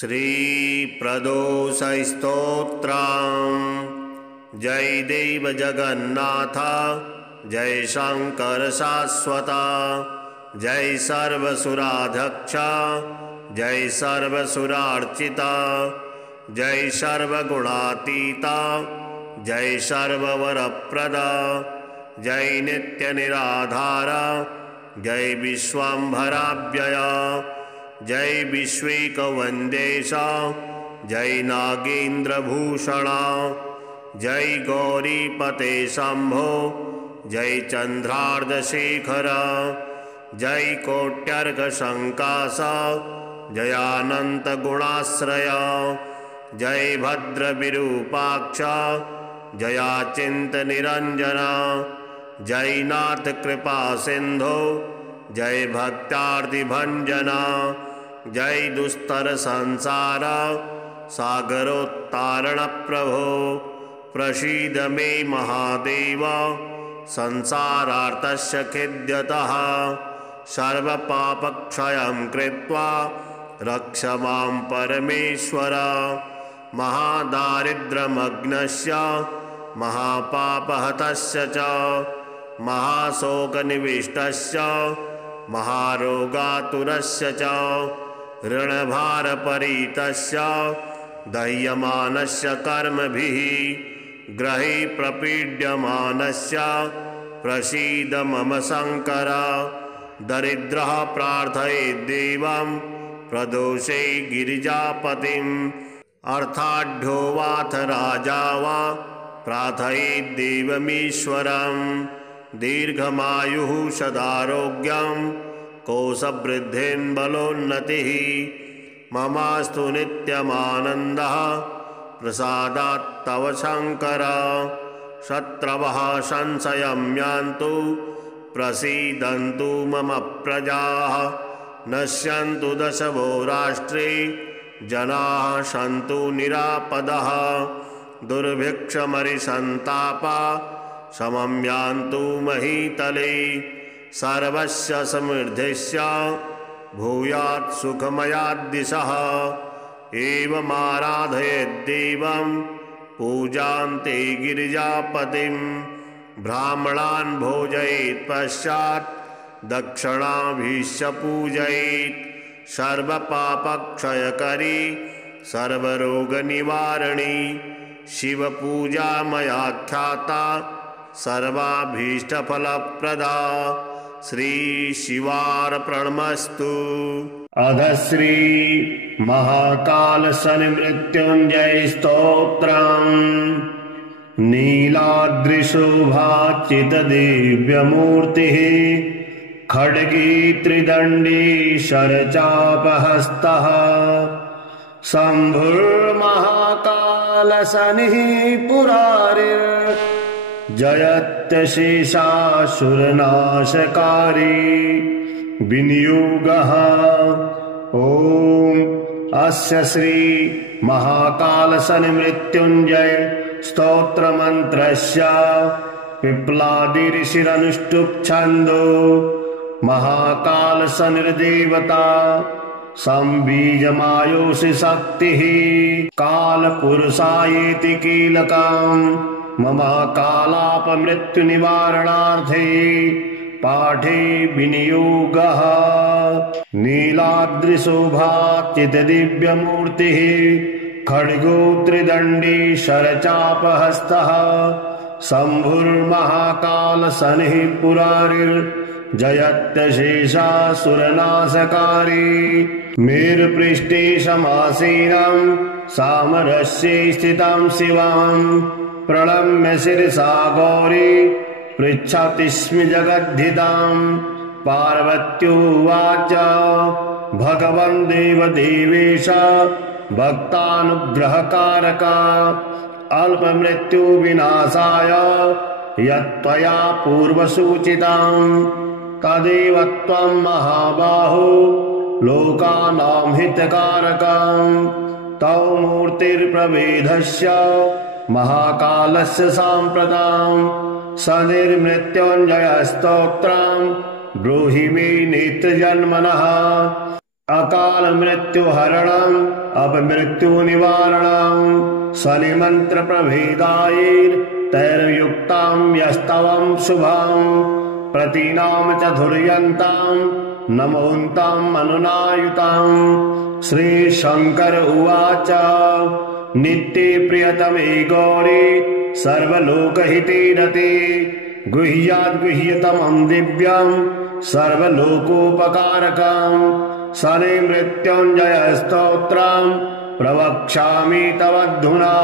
श्रीप्रदोषस्तोत्रम्। जय देव जगन्नाथ, जय शंकर शाश्वत, जय सर्वसुराध्यक्ष, जय सर्वसुरार्चिता, जय सर्वगुणातीता, जय सर्ववरप्रदा, जय नित्यनिराधार, जय विश्वम्भराव्यय, जय विश्वैकवन्देश, जय नागेन्द्रभूषण, जय गौरीपते शंभो, जय चंद्रार्धशेखर, जय कोट्यर्घशंकास, जयानन्तगुणाश्रय, जय भद्रविरूपाक्ष, जयाचिन्तनिरञ्जन, जय नाथ कृपा सिंधो, जय भक्त्यार्तिभञ्जन, जय दुस्तर संसार सागरोत्तारण प्रभो, प्रसीद मे महादेव, संसारार्तस्य खिद्यतः, सर्वपापक्षयं कृत्वा रक्ष मां परमेश्वर, महादारिद्र्यमग्नस्य महापापहतस्य च, महाशोकनिविष्टस्य महारोगातुरस्य च, ऋणभारपरीतस्य दह्यमानस्य कर्मभिः, ग्रहे प्रपीड्यमानस्य प्रसीद मम शंकर, दरिद्रः प्रार्थयेत् देवं प्रदोषे गिरिजापतिम्, अर्थाढ्यो वाथ राजा वा प्रार्थयेत् देवमीश्वरम्, दीर्घमायुः सदारोग्यं कोशवृद्धिं बलोन्नतिः, ममास्तु नित्यमानन्दः प्रसादात् तव शंकर, शत्रवः संशयं यान्तु प्रसीदन्तु मम प्रजाः, नश्यन्तु दशवो राष्ट्रे जनाः सन्तु निरापदः, दुर्भिक्षमरिसन्तापा समं यान्तु महीतले, सर्वस्य समृद्धिस्य भूयात् सुखमयाद्दिशः, एवमाराधयेद्देवं पूजान्ते गिरिजापतिं, ब्राह्मणान् भोजयेत् पश्चात् दक्षिणाभिश्च पूजयेत्, सर्वपापक्षयकरी सर्वरोगनिवारणी शिवपूजा मयाख्याता सर्वाभीष्टफलप्रदा, श्रीशिवार्पणमस्तु। अध श्री महाकाल शनिमृत्युंजय स्तोत्रम्। नीलाद्रिशोभाचित दिव्यमूर्तिः, खड्गी त्रिदण्डी शरचापहस्तः, शम्भुर्महाकाल शनिः पुरारिर्, जयत्यशेषासुरनाशकारी विनियोगः। ॐ अस्य श्री महाकाल शनिमृत्युंजय स्तोत्रमन्त्रस्य पिप्लादि ऋषिरनुष्टुप् छन्दो, महाकाल शनिर्देवता संबीजमायोषि शक्तिः, कालपुरुषायेति कीलकम्, मम कालापमृत्युनिवारणार्थे पाठे विनियोगः। नीलाद्रिशोभाचित दिव्यमूर्तिः, खड्गो त्रिदण्डी शरचापहस्तः, शम्भुर्महाकाल शनिः पुरारिर्, जयत्यशेषासुरनाशकारी, मेरुपृष्ठे समासीनं सामरस्ये स्थितं शिवम्, प्रणम्य शिरसा गौरी पृच्छति स्म जगद्धिताम्, पार्वत्युवाच भगवन् देवदेवेश भक्तानुग्रहकारका, अल्पमृत्युविनाशाय यत्त्वया पूर्वसूचितम्, तदेव त्वं महाबाहो लोकानां हितकारकम्, तौ मूर्तिर्प्रभेदस्य महाकालस्य साम्प्रताम्, शनिर्मृत्युञ्जय स्तोत्रम् ब्रूहि मे नेत्रजन्मनः। अकाल मृत्युहरणम् अपमृत्युनिवारणम् शनिमन्त्र प्रभेदायैर्तैर्युक्ताम् यस्तवम् शुभम् प्रतीनाम चतुर्यन्ताम् नमोन्ताम् अनुनायुताम्। श्रीशङ्कर उवाच नित्ये प्रियतमे गौरी सर्वलोकहिते रते गुह्याद्गुह्यतमम् दिव्यम् सर्वलोकोपकारकम् शनि मृत्युञ्जय स्तोत्रम् प्रवक्ष्यामि तवद्धुना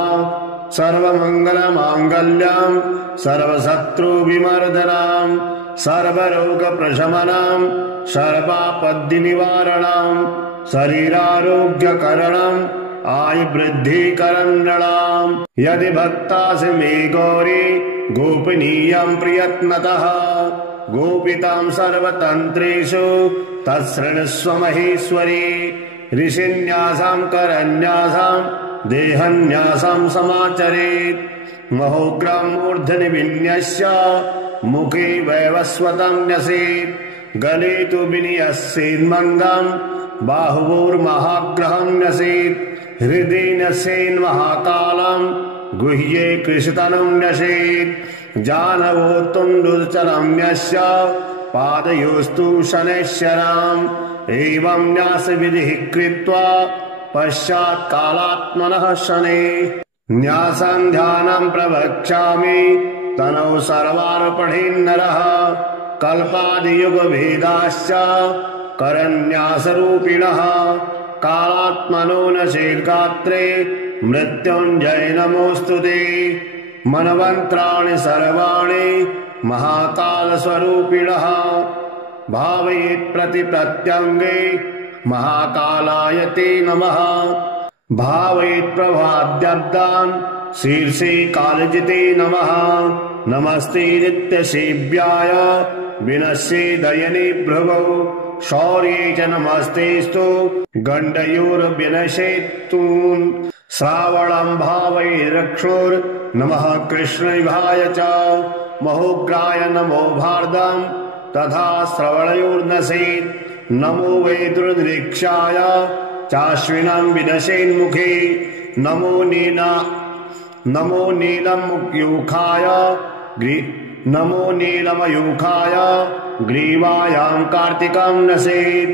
सर्वमङ्गलमाङ्गल्यम् सर्वशत्रुविमर्दनम् सर्वरोगप्रशमनम् सर्वापद्निवारणम् शरीरारोग्यकरणम् आयुवृद्धिकरम् नृणाम्। यदि भक्तासि मे गौरी गोपनीयम् प्रयत्नतः गोपिताम् सर्वतन्त्रेषु तत्शृणुष्व महेश्वरी। ऋषिन्यासाम् करन्यासाम् देहन्यासाम् समाचरेत् महोग्रम् मूर्धनि विन्यस्य मुखे वैवस्वतम् न्यसेत् गले तु विनियस्येन्मन्दम् बाहुवोर्महाग्रहम् न्यसेत् हृदि न्यस्येन्महाकालम् गुह्ये कृशतनुम् न्यसेत् जानवो तुण्डुचलम् न्यस्य पादयोस्तु शनैश्चराम् एवम् न्यासविधिः कृत्वा पश्चात् कालात्मनः शनैः न्यासम् ध्यानम् प्रवक्ष्यामि तनौ सर्वार्पणेन्नरः कल्पादियुगभेदाश्च करन्यासरूपिणः कालात्मनो नशेर्गात्रे मृत्युञ्जय नमोऽस्तु ते। मनमन्त्राणि सर्वाणि महाकालस्वरूपिणः भावयेत् प्रतिप्रत्यङ्गे महाकालाय ते नमः भावयेत् प्रभाद्यब्दान् शीर्षे कालजिते नमः नमस्ते नित्यसेव्याय विनश्ये दयने भ्रुवौ शौर्ये च नमस्तेस्तु गण्डयोर्विनशेत्तून् श्रावणम् भावये रक्षोर्नमः कृष्णविभाय च महोग्राय नमो भारदम् तथा श्रवणयोर्नशेत् नमो वै दुर्निरीक्षाय चाश्विनम् विनशेन्मुखे नमो नीलमयूखाय ग्रीवायाम् कार्तिकम् नशेत्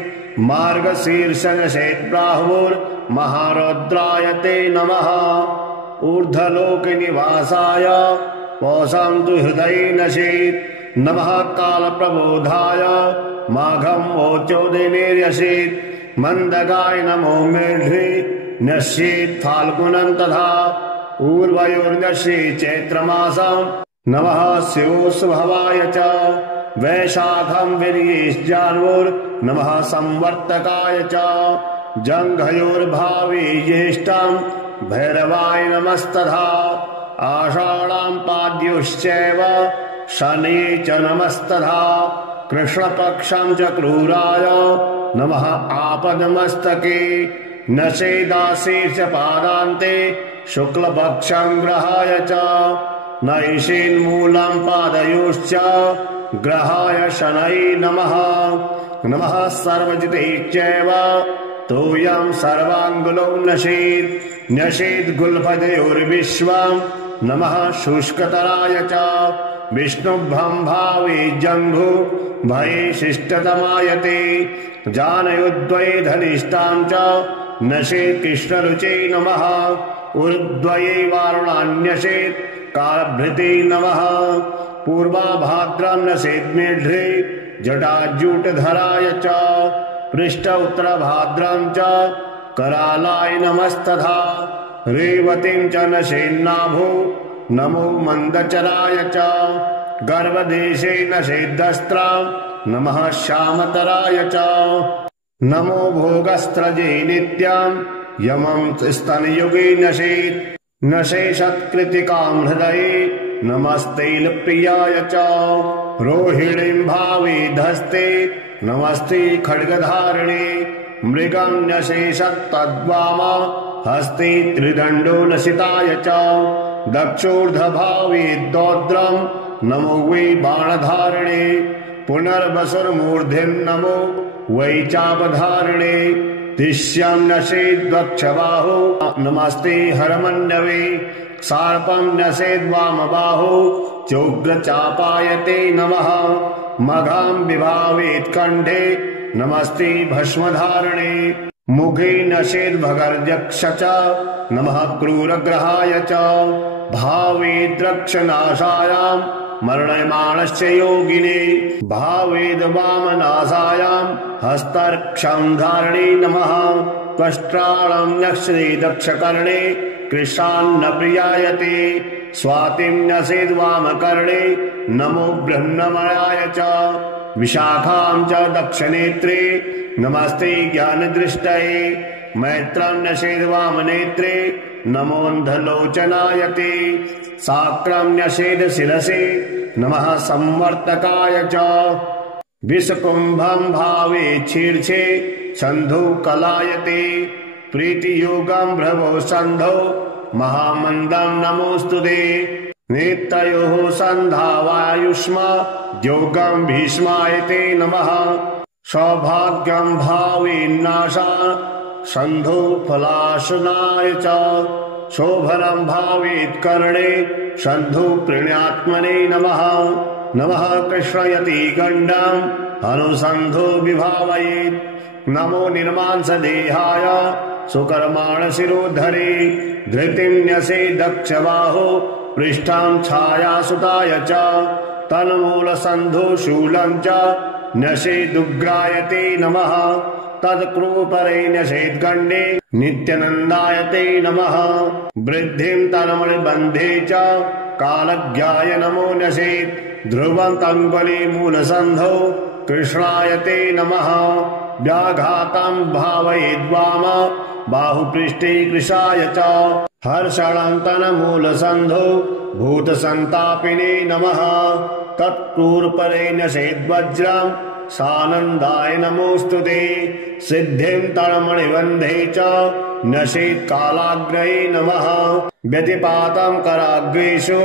मार्गशीर्ष नशेत् बाहुर्महारौद्राय ते नमः ऊर्ध्वलोकनिवासाय पौषम् तु हृदये नशेत् नमः कालप्रबोधाय माघम् वोचोदिनेर्यसेत् मन्दगाय नमो मेढ्रे नश्येत् फाल्गुनम् तथा ऊर्वयोर्नश्येत् चैत्रमासम् नमः शिवोऽस्भवाय च वैशाखम् वीर्येश्जान्वोर्नमः संवर्तकाय च जङ्घयोर्भावे ज्येष्ठम् भैरवाय नमस्तथा आषाढाम् पाद्योश्चैव शनये च नमस्तथा कृष्णपक्षम् च क्रूराय नमः आपदमस्तके नशेदाशीर्ष पादान्ते शुक्लपक्षम् ग्रहाय च नैषेन्मूलम् पादयोश्च ग्रहाय शनये नमः नमः सर्वजिते चैव तोयम् सर्वाङ्गुलो नशेत् न्यषेद्गुल्फदयोर्विश्वम् नमः शुष्कतराय च विष्णुभ्रम् भावे जङ्घु भये शिष्टतमायते जानयोद्वये धनिष्ठाम् च नशेत् कृष्णरुचे नमः ऊर्ध्वये वारुणान्यशेत् कालभृते नमः पूर्वाभाद्रम् नशेत् मेढ्रे जटाजूटधराय च पृष्ठ उत्तरभाद्रम् च करालाय नमस्तथा रेवतीम् च नशेन्नाभो नमो मन्दचराय च गर्भदेशे नशेद्दस्त्राम् नमः श्यामतराय च नमो भोगस्त्रजे नित्यम् यमम् स्तनयुगे नशेत् नशेषत्कृतिकाम् हृदये नमस्तेऽप्रियाय च रोहिणीम् भावे धस्ते नमस्ते खड्गधारिणे मृगम् न्यशेषत्तद्वामा हस्ते त्रिदण्डो नशिताय च दक्षोर्धभावे दौद्रम् नमो वै बाणधारिणे पुनर्वसुर्मूर्धिम् नमो वैचापधारिणे तिष्यं नशेद्वक्षबाहो नमस्ते हरमण्डवे सार्पं नशेद्वामबाहो चोग्रचापायते नमः मघां विभावेत्कण्ठे नमस्ते भस्मधारणे मुखे नशेद्भगर्यक्ष च नमः क्रूरग्रहाय च भावेद्रक्षनाशायां मरणमाणस्य योगिने भावेद वामनाशायां हस्तर्क्षं धारणे नमः त्वष्ट्राणं नक्षते दक्षकर्णे कृशान्न प्रियायते स्वातिं नशेद्वामकर्णे नमो ब्रह्ममयाय च विशाखां च दक्षनेत्रे नमस्ते ज्ञानदृष्टये मैत्रं नशेद्वामनेत्रे नमोऽन्धलोचनाय ते साक्रं नशेदशिरसे नमः संवर्तकाय च विषकुम्भं भावे शीर्षे सन्धुकलायते प्रीतियोगं भ्रवो सन्धौ महामन्दं नमोऽस्तुते नेत्रयोः सन्धावायुष्मा योगं भीष्मायते नमः सौभाग्यं भावेन्नाशा सन्धो फलाशनाय च शोभनं भावेत्कर्णे सन्धो प्रणयात्मने नमः नमः कृष्णयति गण्डं अनुसन्धो विभावयेत् नमो निर्मांसदेहाय सुकर्माण शिरोधरे धृतिं न्यसे दक्षबाहो पृष्ठां छायासुताय च तन्मूलसन्धो शूलं च नशेदुग्रायते नमः तत्क्रूपरे नशेद्गण्डे नित्यानन्दायते नमः वृद्धिं तन्मणिबन्धे च कालज्ञाय नमो नशेत् ध्रुवं तङ्गुलीमूलसन्धौ कृष्णायते नमः व्याघातं भावयेद्वाम बाहुपृष्ठे कृशाय च हर्षणं तन्मूलसन्धौ भूतसन्तापिने नमः तत्क्रूरपरे नशेद्वज्रं सानन्दाय नमोऽस्तुते सिद्धिं तन्मणिबन्धे च नशेत्कालाग्रये नमः व्यतिपातं कराग्रेषु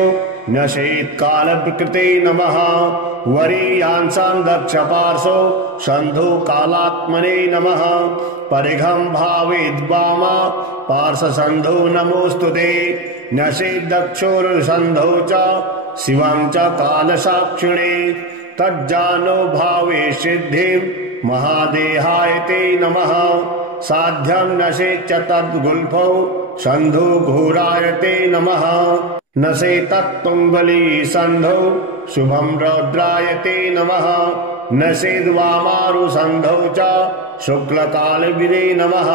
नशेत्कालविकृते नमः वरीयांसां दक्षपार्श्वो सन्धो कालात्मने नमः परिघं भावेद्वाम पार्श्वसन्धो नमोऽस्तुते नशेद्दक्षोरुसन्धौ च शिवं च कालसाक्षिणे तज्जानो भावे सिद्धिं महादेहायते नमः साध्यं नशेच्च तद्गुल्फौ सन्धो घोरायते नमः नशेतत्तुङ्गली सन्धौ शुभं रौद्रायते नमः नशेद्वामारुसन्धौ च शुक्लकालविने नमः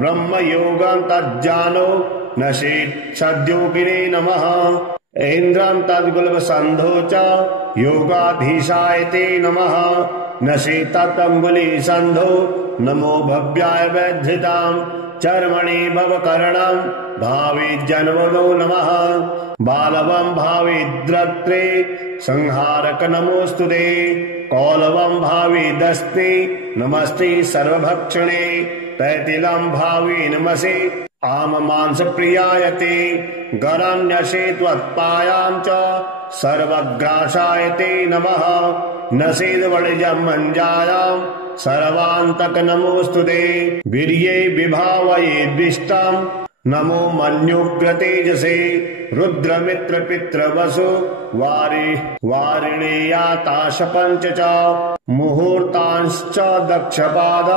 ब्रह्मयोगं तज्जानो नशेत् सद्योगिने नमः ऐन्द्रं तद्गुल्फसन्धौ च योगाधीशायते नमः नशेतत्तङ्गुलीसन्धौ नमो भव्याय वैधृतां चर्मणि भवकर्णं भावेज्जन्मनो नमः बालवं भावेद्रक्त्रे संहारक नमोऽस्तुते कौलवं भावेदस्ते नमस्ते सर्वभक्षणे तैतिलं भावे नमसे आममांसप्रियायते गरं नशेत्वत्पायां च सर्वग्रासायते नमः नशेद्वणिजं मञ्जायां सर्वान्तक नमोऽस्तुते वीर्ये विभावयेद्विष्टं नमो मन्युग्रतेजसे रुद्रमित्रपितृवसु वारिणेयाताशपञ्च च मुहूर्तांश्च दक्षपाद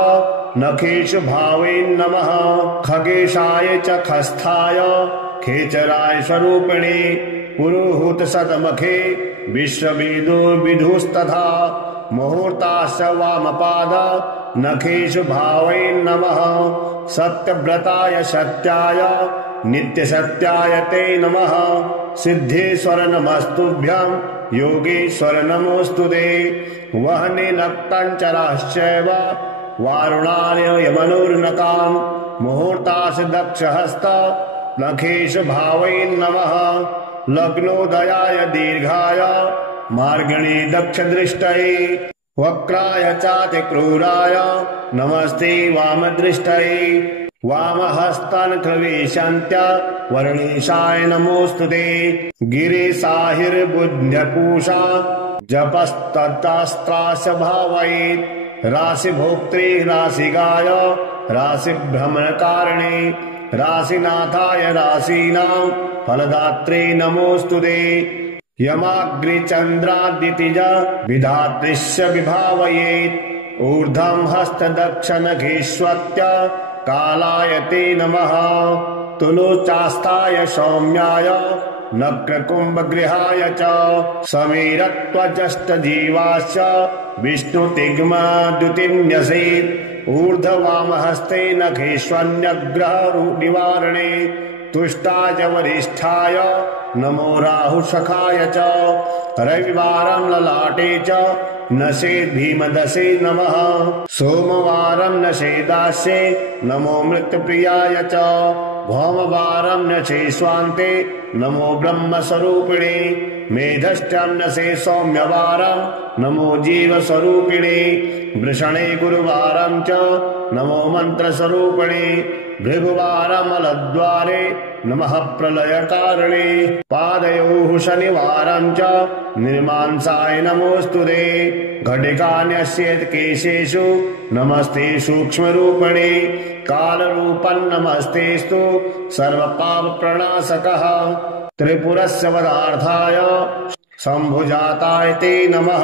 नखेषु भावेन्नमः खगेशाय च खस्थाय खेचराय स्वरूपिणे पुरुहूतशतमखे विश्ववेदो विदुस्तथा मुहूर्ताश्च वामपाद नखेषु भावेन्नमः सत्यव्रताय सत्याय नित्यसत्याय ते नमः सिद्धेश्वर नमस्तुभ्यं योगेश्वर नमोऽस्तुते वह्नि नक्तञ्चराश्चैव वारुणाय यमनुर्नकां मुहूर्ताश्च दक्षहस्त नखेषु भावेन्नमः लग्नोदयाय दीर्घाय मार्गणे दक्षदृष्टये वक्राय चातिक्रूराय नमस्ते वामदृष्टये वामहस्तान्कृवेशन्त्य वर्णेशाय नमोऽस्तुते गिरिसाहिर्बुध्यपूषा जपस्तदास्त्रास्य भावयेत् राशिभोक्त्रे राशिगाय राशिभ्रमणकारिणे राशिनाथाय राशीनां फलदात्रे नमोऽस्तुते। यमाग्रिचन्द्रादितिज विधातृश्च विभावयेत् ऊर्ध्वं हस्तदक्षनखेष्वत्य कालाय ते नमः। तुलोचास्ताय सौम्याय नक्रकुम्भगृहाय च समीरत्वजष्टजीवाश्च विष्णुतिग्मद्युतिन्यसे ऊर्ध्ववामहस्ते नखेष्वन्यग्रहनिवारणे तुष्टाय वरिष्ठाय नमो राहुसखाय च रविवारं ललाटे च नशे भीमदसे नमः। सोमवारं नशेदास्ये नमो मृत्प्रियाय च भौमवारं नशे स्वान्ते नमो ब्रह्मस्वरूपिणे मेधष्टं नशे सौम्यवारं नमो जीवस्वरूपिणे वृषणे गुरुवारं च नमो मन्त्रस्वरूपिणे भृगुवारमलद्वारे नमः प्रलयकारिणे पादयोः शनिवारं च निर्मांसाय नमोऽस्तुते घटिकान्यस्येत् केशेषु नमस्ते सूक्ष्मरूपिणे कालरूपं नमस्तेस्तु सर्वपापप्रणाशकः त्रिपुरस्य वधार्थाय शम्भुजाताय ते नमः।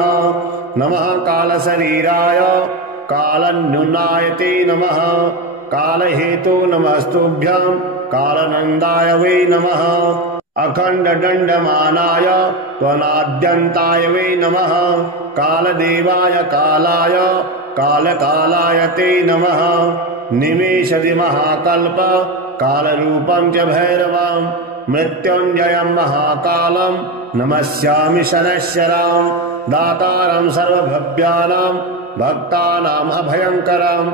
नमः कालशरीराय कालन्युनाय ते नमः। कालहेतु नमस्तुभ्यं कालनन्दाय वै नमः। अखण्डदण्डमानाय त्वनाद्यन्ताय वै नमः। कालदेवाय कालाय कालकालाय ते नमः। निमेषति महाकल्प कालरूपं च भैरवं मृत्युञ्जयं महाकालं नमस्यामि शनैश्चरां दातारं सर्वभव्यानां भक्तानाम् अभयङ्करं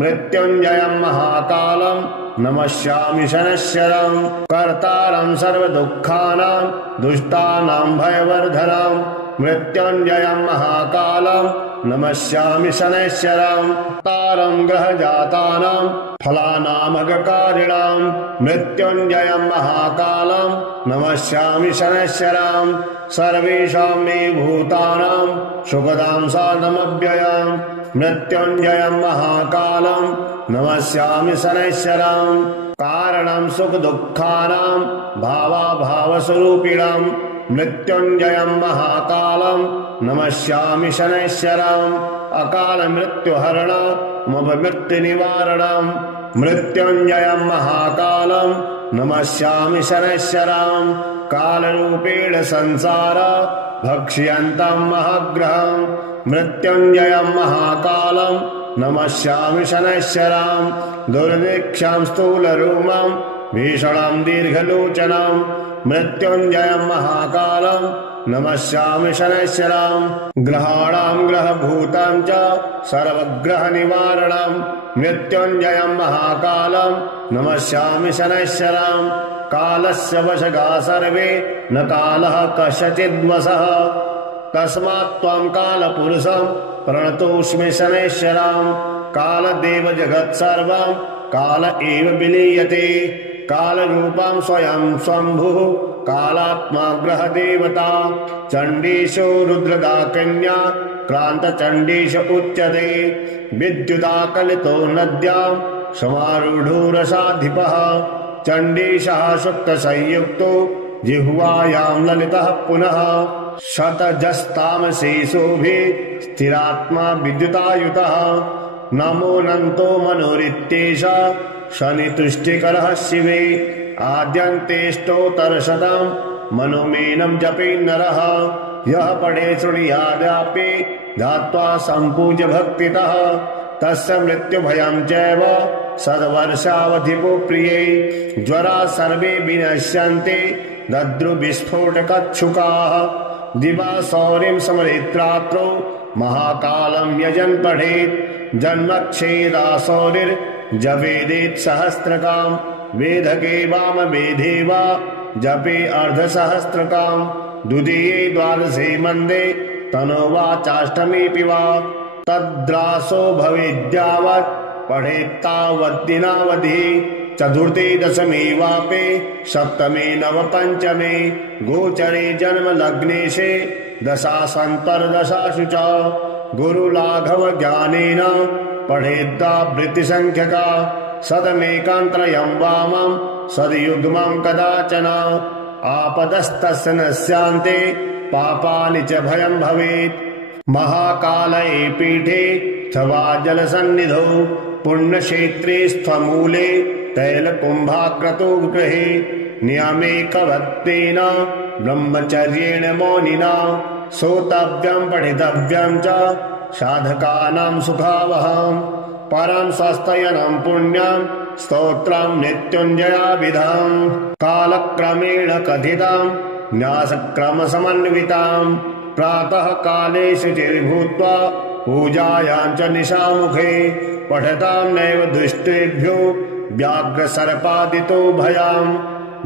मृत्युञ्जयं महाकालं नमस्यामि शनैश्चरं कर्तारं सर्वदुःखानां दुष्टानां भयवर्धनं मृत्युञ्जयं महाकालं नमस्यामि शनैश्चरं तारं ग्रहजातानां फलानामगकारिणां मृत्युञ्जयं महाकालं नमस्यामि शनैश्चरं सर्वेषां मे भूतानां सुखदां साधनमव्ययं मृत्युञ्जयं महाकालं नमस्यामि शनैश्चरं कारणं सुखदुःखानां भावाभावस्वरूपिणं मृत्युञ्जयं महाकालं नमस्यामि शनैश्चरं अकालमृत्युहरणमपमृत्युनिवारणं मृत्युञ्जयं महाकालं नमस्यामि शनैश्चरं कालरूपेण संसार भक्ष्यन्तं महग्रहं मृत्युञ्जयं महाकालं नमस्यामि शनैश्चरं दुर्निक्षं स्थूलरूपं भीषणं दीर्घलोचनं मृत्युञ्जयं महाकालं नमस्यामि शनैश्चरं ग्रहाणां ग्रहभूतं च सर्वग्रहनिवारणं मृत्युञ्जयं महाकालं नमस्यामि शनैश्चरं कालस्य वशगा सर्वे न कालः कस्यचिद्वशः तस्मात् त्वं कालपुरुषं प्रणतोऽस्मि शनैश्चरं कालदेव जगत्सर्वं काल एव विलीयते कालरूपं स्वयं स्वम्भुः कालात्मा ग्रहदेवता चण्डीषु रुद्रदाकन्या क्रान्तचण्डीष उच्यते विद्युदाकलितो नद्यां समारूढो रसाधिपः चण्डीशः सुप्तसंयुक्तो जिह्वायां ललितः पुनः शतजस्तामशेषोभिः स्थिरात्मा विद्युतायुतः नमोऽनन्तो मनोरित्येष शनितुष्टिकरः शिवे आद्यन्तेष्टोत्तरशतं मनोमेनं जपे नरः यः पठे शृणुयादपि ध्यात्वा सम्पूज्य भक्तितः तस्य मृत्युभयं चैव सद्वर्षावधिको प्रिये ज्वरा सर्वे विनश्यन्ति दद्रुविस्फोटकच्छुकाः दिवा सौरिं स्मरेत्रात्रो महाकालं यजन् पठेत् जन्मक्षेदासौरिर्जपेदेत् सहस्रकां वेदके वामवेदे वा जपे अर्धसहस्रकां द्वितीये द्वादशे मन्दे तनोवाचाष्टमीपि वा तद्रासो भवेद्यावत् पठेत्तावद्दिनावधिः चतुर्थे दशमे वापे सप्तमे नवपञ्चमे गोचरे जन्म लग्नेशे दशासन्तर्दशासु च गुरुलाघव ज्ञानेन पठेद्दावृत्तिसंख्यका सदमेकान्त्रयं वामं सद्युग्मं कदाचन आपदस्तस्य न स्यान्ते पापानि च भयं भवेत् महाकाले पीठे अथवा जलसन्निधौ पुण्यक्षेत्रे स्थमूले तैलकुम्भाग्रतो गृहे नियमेकवत्तेन ब्रह्मचर्येण मौनिना श्रोतव्यं पठितव्यं च साधकानां सुखावहम् परं स्वस्तयनं पुण्यं स्तोत्रं मृत्युञ्जयाभिधम् कालक्रमेण कथितं न्यासक्रमसमन्वितां प्रातः काले शुचिर्भूत्वा पूजायां च निशामुखे पठतां नैव दुष्टेभ्यो व्याघ्रसर्पादितो भयाम्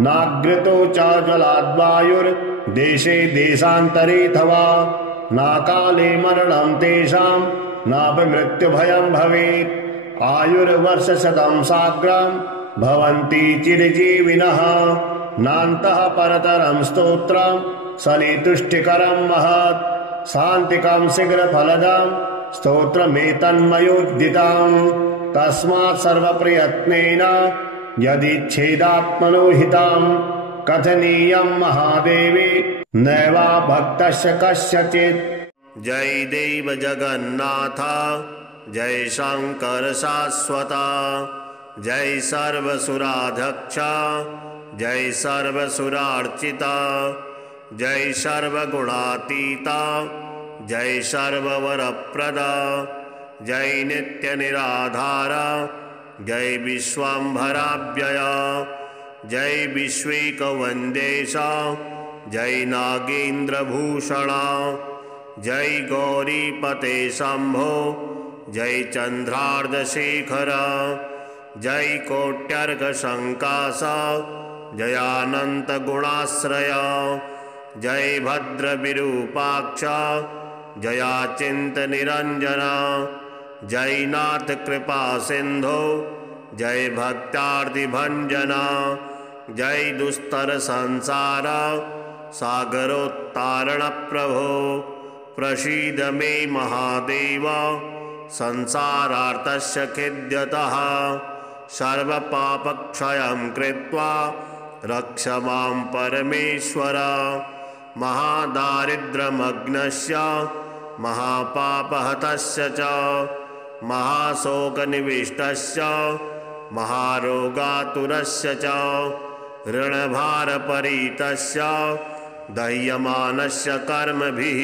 नाग्रतो च जलाद्वायुर्देशे देशान्तरेऽथवा नाकाले मरणं तेषां नापि मृत्युभयं भवेत् आयुर्वर्षशतं साग्रं भवन्ति चिरजीविनः नान्तः परतरं स्तोत्रं सनेतुष्टिकरं महत् शान्तिकं शीघ्रफलदं स्तोत्रमेतन्मयोद्दितं तस्मात् सर्वप्रयत्नेन यदिच्छेदात्मनो हितं कथनीयं महादेवी नैवा भक्तस्य कस्यचित्। जय देव जगन्नाथ जय शंकर शाश्वता जय सर्वसुराध्यक्ष जय सर्वसुरार्चिता जय सर्वगुणातीता जय सर्ववरप्रदा जय नित्यनिराधार जय विश्वाम्भराव्यया जय विश्वैकवन्देश जय नागेन्द्रभूषणा जय गौरीपते शम्भो जय चन्द्रार्धशेखर जय कोट्यर्घशङ्कास जयानन्तगुणाश्रय जय भद्रविरूपाक्ष जयाचिन्तनिरञ्जन जय नाथ कृपा सिन्धो जय भक्त्यार्तिभञ्जन जय दुस्तर संसार सागरोत्तारण प्रभो प्रसीद मे महादेव संसारार्तस्य खिद्यतः सर्वपापक्षयं कृत्वा रक्ष मां परमेश्वर महादारिद्र्यमग्नस्य महापापहतस्य च महाशोकनिविष्टस्य महारोगातुरस्य च ऋणभारपरीतस्य दह्यमानस्य कर्मभिः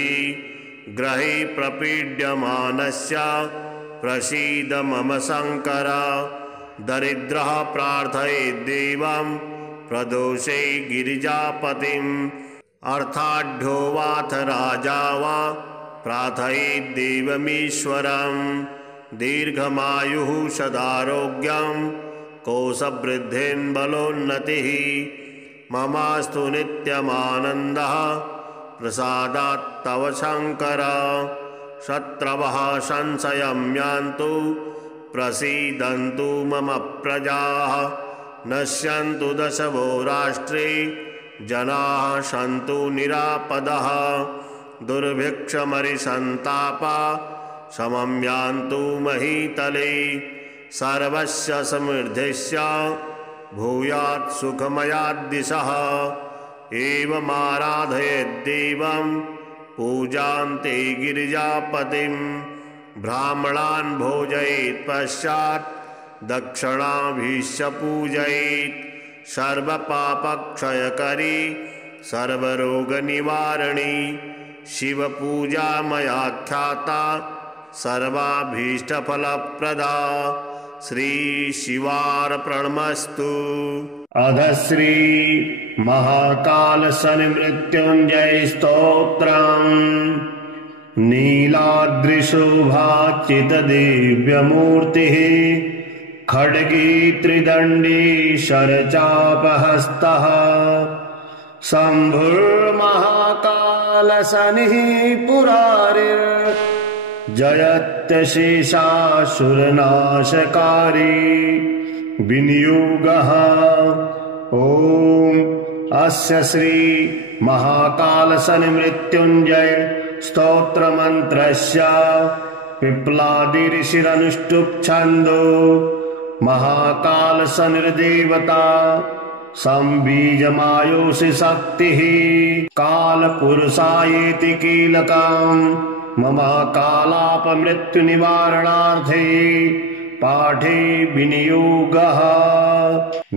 ग्रहे प्रपीड्यमानस्य प्रसीद मम शङ्कर दरिद्रः प्रार्थयेद्देवं प्रदोषे गिरिजापतिम् अर्थाढ्यो वाथ राजा वा प्रार्थयेद्देवमीश्वरम् दीर्घमायुः सदारोग्यं कोशवृद्धिं बलोन्नतिः ममास्तु नित्यमानन्दः प्रसादात् तव शङ्कर शत्रवः संशयं यान्तु प्रसीदन्तु मम प्रजाः नश्यन्तु दशवो राष्ट्रे जनाः सन्तु निरापदः दुर्भिक्षमरिसन्तापा समं यान्तु महीतले सर्वस्य समृद्धिस्य भूयात् सुखमयाद्दिशः एवमाराधयेद्देवं पूजान्ते गिरिजापतिं ब्राह्मणान् भोजयेत् पश्चात् दक्षिणाभिश्च पूजयेत् सर्वपापक्षयकरी सर्वरोगनिवारणी शिवपूजा मयाख्याता सर्वाभीष्टफलप्रदा श्रीशिवार्पणमस्तु। अध श्री महाकाल शनिमृत्युञ्जय स्तोत्रम् नीलाद्रिशोभाचितदिव्यमूर्तिः खड्गी त्रिदण्डी शरचापहस्तः शम्भुर्महाकाल शनिः पुरारिर्जयत्यशेषासुरनाशकारी विनियोगः। ॐ अस्य श्री महाकाल शनि मृत्युंजय स्तोत्रमन्त्रस्य पिप्लादिऋषिरनुष्टुप् छन्दो महाकालसनिर्देवता संबीजमायोषि शक्तिः कालपुरुषायेति कीलकम् मम कालापमृत्युनिवारणार्थे पाठे विनियोगः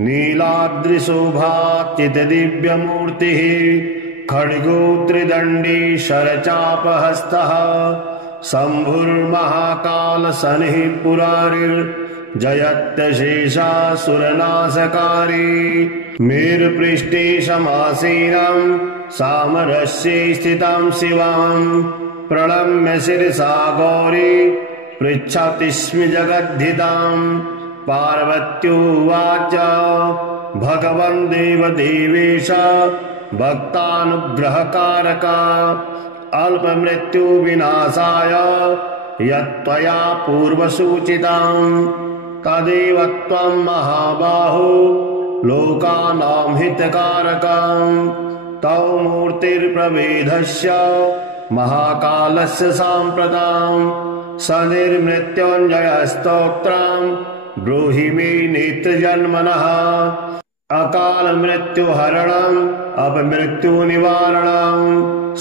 नीलाद्रिशोभाचितदिव्यमूर्तिः खड्गो त्रिदण्डी शरचापहस्तः शम्भुर्महाकालशनिः पुरारिर्जयत्यशेषासुरनाशकारी मेरुपृष्ठे समासीनं सामरस्ये स्थितं शिवं प्रणम्य शिरसा गौरी पृच्छति स्म जगद्धितां पार्वत्युवाच भगवन् देवदेवेश भक्तानुग्रहकारका अल्पमृत्युविनाशाय यत्त्वया पूर्वसूचितं तदेव त्वं महाबाहो लोकानां हितकारकं तौ मूर्तिर्प्रभेदस्य महाकालस्य साम्प्रतां सनिर्मृत्युञ्जयस्तोत्रं ब्रूहि मे नेत्रजन्मनः अकालमृत्युहरणम् अपमृत्युनिवारणम्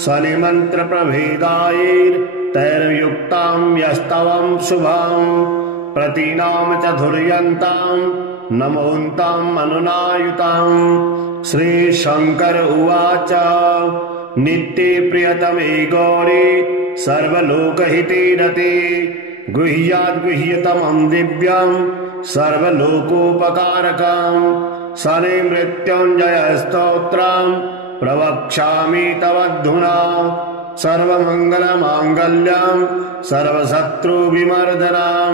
शनिमन्त्रप्रभेदायैर्तैर्युक्तां यस्तवं शुभं प्रतीनां चतुर्यन्तां नमोऽन्ताम् अनुनायुतां श्रीशङ्कर उवाच नित्ये प्रियतमे गौरी सर्वलोकहिते रते गुह्याद्गुह्यतमं दिव्यं सर्वलोकोपकारकं शनिमृत्युञ्जयस्तोत्रं प्रवक्ष्यामि तवद्धुना सर्वमङ्गलमाङ्गल्यं सर्वशत्रुविमर्दनं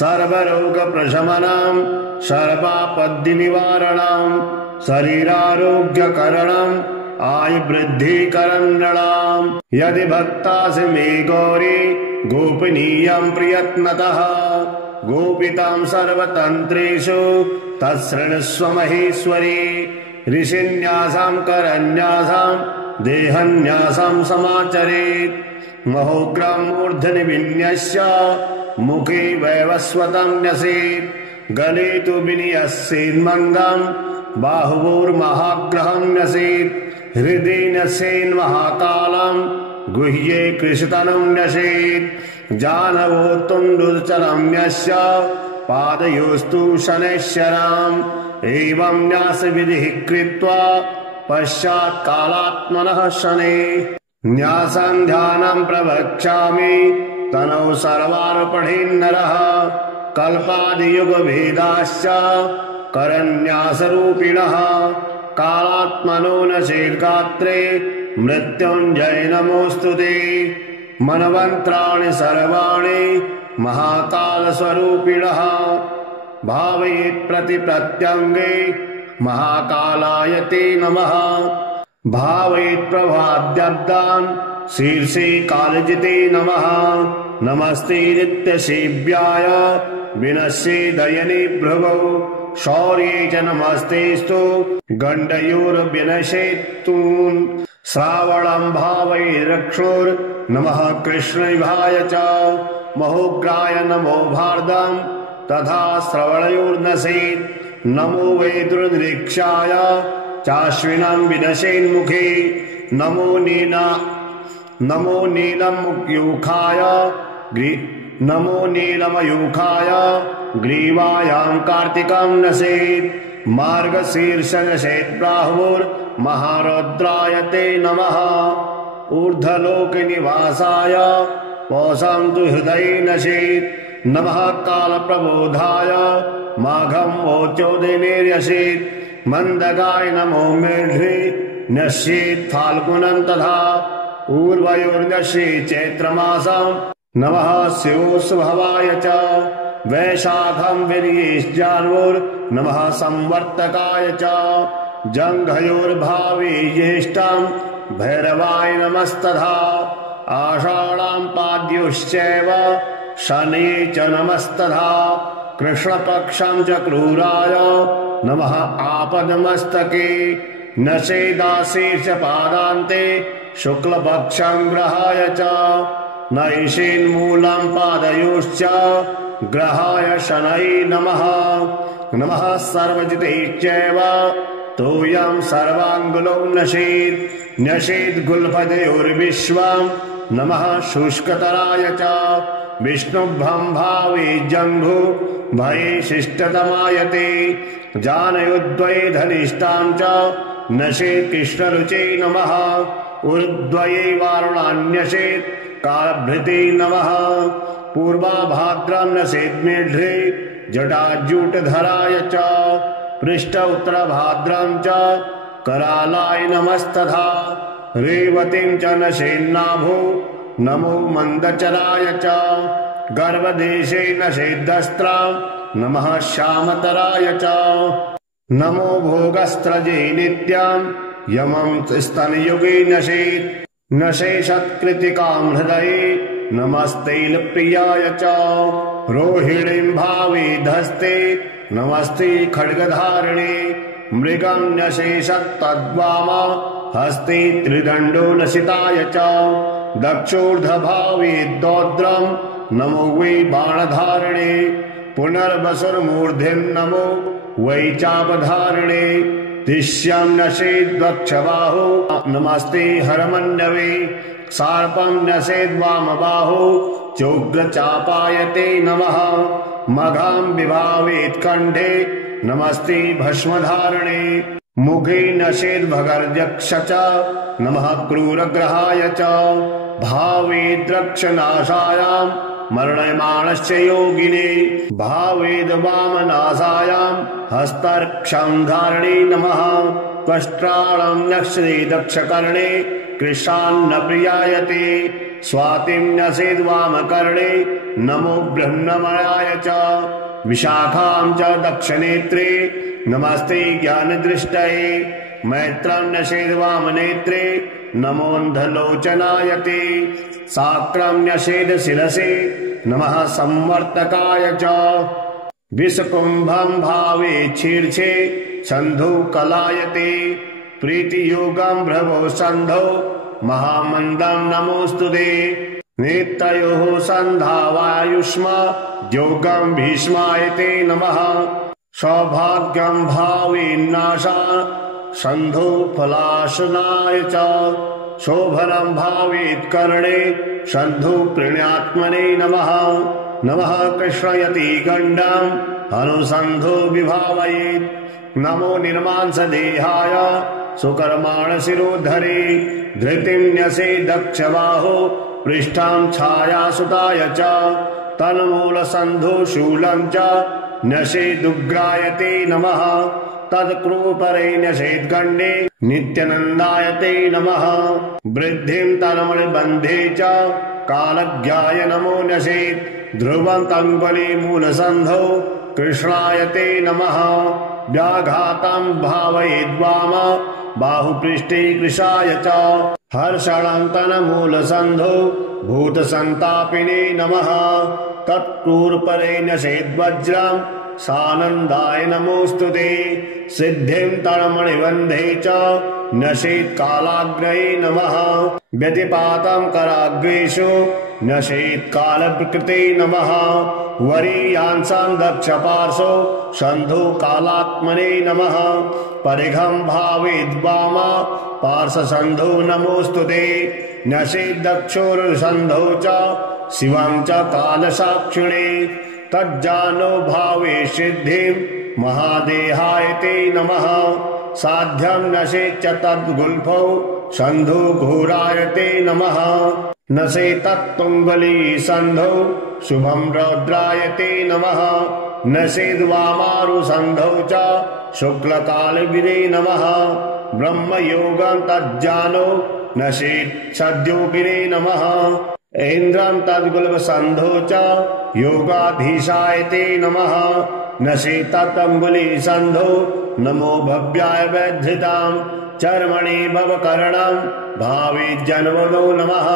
सर्वरोगप्रशमनं सर्वापद्निवारणं शरीरारोग्यकरणं आयुवृद्धिकरं नृणां यदि भक्तासि मे गौरी गोपनीयं प्रयत्नतः गोपितां सर्वतन्त्रेषु तत्शृणुष्व महेश्वरी ऋषिन्यासां करन्यासां देहन्यासां समाचरेत् महोग्रं मूर्धनि विन्यस्य मुखे वैवस्वतं न्यसेत् गले तु विनियस्येन्मन्दं बाहुवोर्महाग्रहं न्यसेत् हृदि न्यसेन्महाकालं गुह्ये कृशतनं न्यसेत् जानवो तुण्डुचरं न्यस्य पादयोस्तु शनैश्चराम् एवं न्यासविधिः कृत्वा पश्चात् कालात्मनः शनैः न्यासं ध्यानं प्रवक्ष्यामि तनौ सर्वार्पणेन्नरः कल्पादियुगभेदाश्च करन्यासरूपिणः कालात्मनो नशेर्गात्रे मृत्युञ्जय नमोऽस्तु ते मनवन्त्राणि सर्वाणि महाकालस्वरूपिणः भावयेत् प्रतिप्रत्यङ्गे महाकालाय ते नमः भावयेत् प्रभाद्यब्दान् शीर्षे कालजिते नमः नमस्ते नित्यसेव्याय विनश्ये दयने भृगौ शौर्ये च नमस्तेस्तु गण्डयोर्विनशेत्तून् श्रावणं भावैरक्षोर्नमः कृष्णविभाय च महोग्राय नमो भारदं तथा श्रवणयोर्नसेत् नमो वैदुर्निरीक्षाय चाश्विनं विनशेन्मुखे नमो नीलमयूखाय ग्रीवायां कार्तिकं नसेत् मार्गशीर्ष नसेत् प्राहुर्महारौद्राय ते नमः ऊर्ध्वलोकनिवासाय पौषं तु हृदये नसेत् नमः कालप्रबोधाय माघं वोचोदिनेर्यसेत् मन्दगाय नमो मेढ्रे नश्येत् फाल्गुनं तथा ऊर्वयोर्नश्येत् चैत्रमासं नमः शिवोऽस्वभावाय च वैशाखं वीर्येश्जान्वोर्नमः संवर्तकाय च जङ्घयोर्भावे ज्येष्ठं भैरवाय नमस्तथा आषाढां पाद्योश्चैव शनये च नमस्तथा कृष्णपक्षं च क्रूराय नमः आपदमस्तके नशेदाशीर्षपादान्ते शुक्लपक्षं ग्रहाय च नैषीन्मूलं पादयोश्च ग्रहाय शनै नमः नमः सर्वजितैश्चैव तोयं सर्वाङ्गुलो न्यसेत् न्यसेद्गुल्फतयोर्विश्वं नमः शुष्कतराय च विष्णुभं भावे जम्भु भये शिष्टतमायते जानयोद्वये धनिष्ठां च नशेत् कृष्णरुचे नमः उर्द्वये वारुणान्यसेत् कालभृते नमः पूर्वाभाद्रं नसेत् मेढ्रे जटाजूटधराय च पृष्ठ उत्तरभाद्रं च करालाय नमस्तथा रेवतीं च नशेन्नाभो नमो मन्दचराय च गर्भदेशे नशेद्दस्त्रां नमः श्यामतराय च नमो भोगस्त्रजे नित्यं यमं स्तनयुगे नशेत् नशेषत्कृतिकां हृदये नमस्तैलप्रियाय च रोहिणीं भावे धस्ते नमस्ते खड्गधारिणे मृगं नशेषत्तद्वामा हस्ते त्रिदण्डो नशिताय च दक्षोर्धभावे दौद्रं नमो वै बाणधारिणे पुनर्वसुर्मूर्धिं नमो वै चापधारिणे तिष्यं नशेद्वक्षबाहो नमस्ते हरमण्डवे सार्पं नशेद्वामबाहो चोग्रचापायते नमः मघां विभावेत्कण्ठे नमस्ते भस्मधारिणे मुखे नशेद्भगर्यक्ष च नमः क्रूरग्रहाय च भावेद्रक्षनाशायां मरणयमाणस्य योगिने भावेद वामनाशायां हस्तर्क्षं धारिणे नमः त्वष्ट्राणं नक्षते दक्षकर्णे कृशान्न प्रियायते स्वातिं नसेद्वामकर्णे नमो ब्रह्ममयाय च विशाखां च दक्षनेत्रे नमस्ते ज्ञानदृष्टये मैत्रं नशेद्वामनेत्रे नमोऽन्धलोचनाय ते साक्रं नशेदशिरसे नमः संवर्तकाय च विषकुम्भं भावे शीर्षे सन्धुकलायते प्रीतियोगं भ्रवो सन्धौ महामन्दं नमोऽस्तुते नेत्रयोः सन्धावायुष्मा योगं भीष्मायते नमः सौभाग्यं भावेन्नाशा सन्धो फलाशनाय च शोभनं भावेत्कर्णे सन्धो प्रणयात्मने नमः नमः कृष्णयति गण्डं हनुसन्धो विभावयेत् नमो निर्मांसदेहाय सुकर्माणशिरोधरे धृतिं न्यसे दक्षबाहो पृष्ठं छायासुताय च तन्मूलसन्धो शूलं च न्यसेदुग्रायते नमः तत्क्रूपरे न्यसेद्गण्डे नित्यानन्दायते नमः वृद्धिं तन्मणिबन्धे च कालज्ञाय नमो न्यसेत् ध्रुवं तङ्गुली मूलसन्धौ कृष्णायते नमः व्याघातं भावयेद्वाम बाहुपृष्ठे कृशाय च हर्षणं तन्मूलसन्धौ भूतसन्तापिने नमः तत्क्रूरपरे न्यसेद्वज्रं सानन्दाय नमोऽस्तुते सिद्धिं तन्मणिबन्धे च न्यसेत्कालाग्रये नमः व्यतिपातं कराग्रेषु न्यसेत्कालप्रकृते नमः वरीयांसां दक्षपार्श्वो सन्धो कालात्मने नमः परिघं भावेद्वाम पार्श्वसन्धो नमोऽस्तुते न्यसेद्दक्षोरुसन्धौ च शिवं च कालसाक्षिणे तज्जानो भावे सिद्धिं महादेहाय ते नमः साध्यं नशेच्च तद्गुल्फौ सन्धो घोराय ते नमः नशेतत्तुङ्गली सन्धौ शुभं रौद्राय ते नमः नशेद्वामारुसन्धौ च शुक्लकालविदे नमः ब्रह्मयोगं तज्जानो नशेत् सद्योगिने नमः ऐन्द्रं तद्गुल्फसन्धौ च योगाधीशाय ते नमः नशेततम्बुली सन्धौ नमो भव्याय वैधृतां चर्मणि भवकर्णं भावे जन्मनो नमः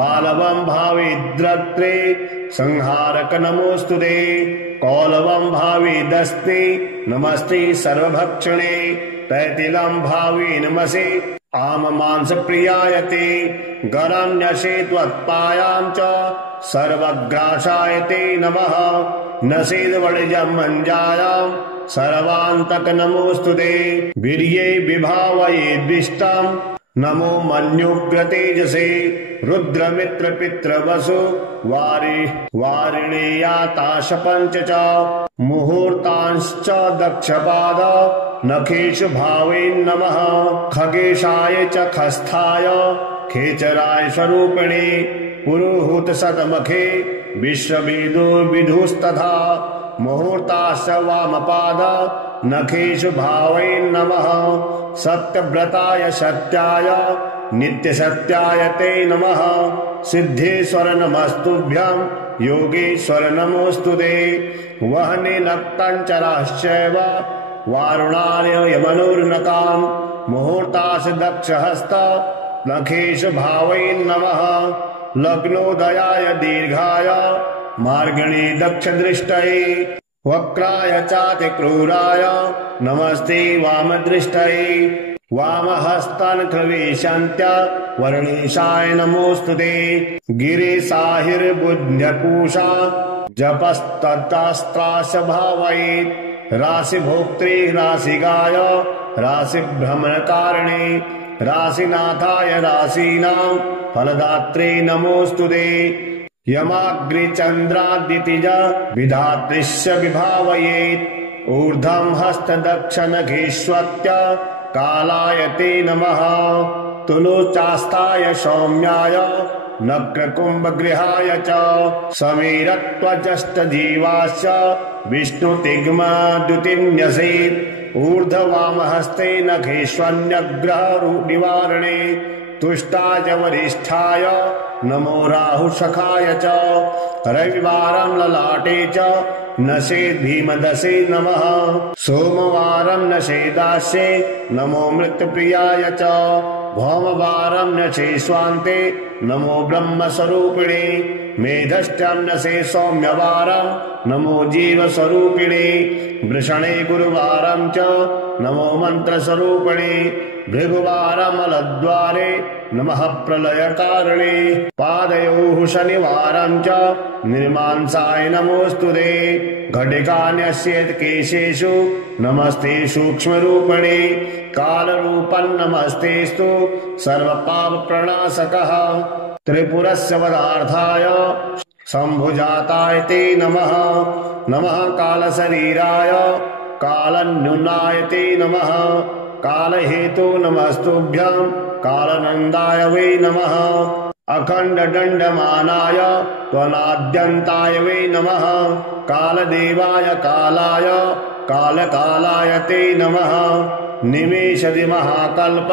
बालवं भावे द्रत्रे संहारक नमोऽस्तुते कौलवं भावी दस्ति नमस्ते सर्वभक्षणे तैतिलं भावी नमसे आम मांस प्रियायते गरं न्यसे त्वत्पायां च सर्वग्रासायते नमः नसेद्वणिजं मञ्जायां सर्वान्तक नमोऽस्तुते वीर्ये विभावयेद्विष्टं नमो मन्युग्रतेजसे रुद्रमित्रपितृवसु वारिणेयाताश पञ्च च मुहूर्तांश्च दक्षपाद नखेषु भावे नमः खगेशाय च खस्थाय खेचराय स्वरूपिणे पुरुहूत सतमखे विश्ववेदो विदुस्तथा मुहूर्ताश्च वामपाद नखेषु भावे नमः सत्यव्रताय सत्याय नित्यसत्याय ते नमः सिद्धेश्वर नमस्तुभ्यं योगेश्वर नमोऽस्तुते वह्नि नक्तञ्चराश्चैव वारुणाय यमनोर्नकाम् मुहूर्ताश्च दक्षहस्त नखेषु भावे नमः लग्नोदयाय दीर्घाय मार्गणे दक्षदृष्टये वक्राय चातिक्रूराय नमस्ते वामदृष्टये वामहस्तान्कृवेशान्त्य वर्णेशाय नमोऽस्तुते गिरिसाहिर्बुध्यपूषा जपस्तत्रास्त्राश भावयेत् राशिभोक्त्रे राशिगाय राशिभ्रमणकारिणे राशिनाथाय राशीनां फलदात्रे नमोऽस्तुते यमाग्रिचन्द्रादितिज विधातृश्च विभावयेत् ऊर्ध्वं हस्तदक्षनखेष्वत्य कालाय ते नमः तुलोचास्ताय सौम्याय नक्रकुम्भगृहाय च समीरत्वजष्टजीवाश्च विष्णुतिग्मद्युतिन्यसेत् ऊर्ध्ववामहस्ते नखेष्वन्यग्रह निवारणे तुष्टाय वरिष्ठाय नमो राहुसखाय च रविवारं ललाटे च नशेद् भीमदसे नमः सोमवारं नशेदास्ये नमो मृत्युप्रियाय च भौमवारं नशे स्वान्ते नमो ब्रह्मस्वरूपिणे मेधष्ट्यं नशे सौम्यवारं नमो जीवस्वरूपिणे वृषणे गुरुवारं च नमो मन्त्रस्वरूपिणे भृगुवारमलद्वारे नमः प्रलयकारिणे पादयोः शनिवारं च निर्मांसाय नमोऽस्तुते घटिकान्यस्येत् केशेषु नमस्ते सूक्ष्मरूपिणे कालरूपं नमस्तेस्तु सर्वपापप्रणाशकः त्रिपुरस्य वदार्थाय शम्भुजाताय ते नमः नमः कालशरीराय कालन्यूनाय ते नमः कालहेतु नमस्तुभ्यं कालनन्दाय वै नमः अखण्डदण्डमानाय त्वनाद्यन्ताय वै नमः कालदेवाय कालाय कालकालाय ते नमः निमेषति महाकल्प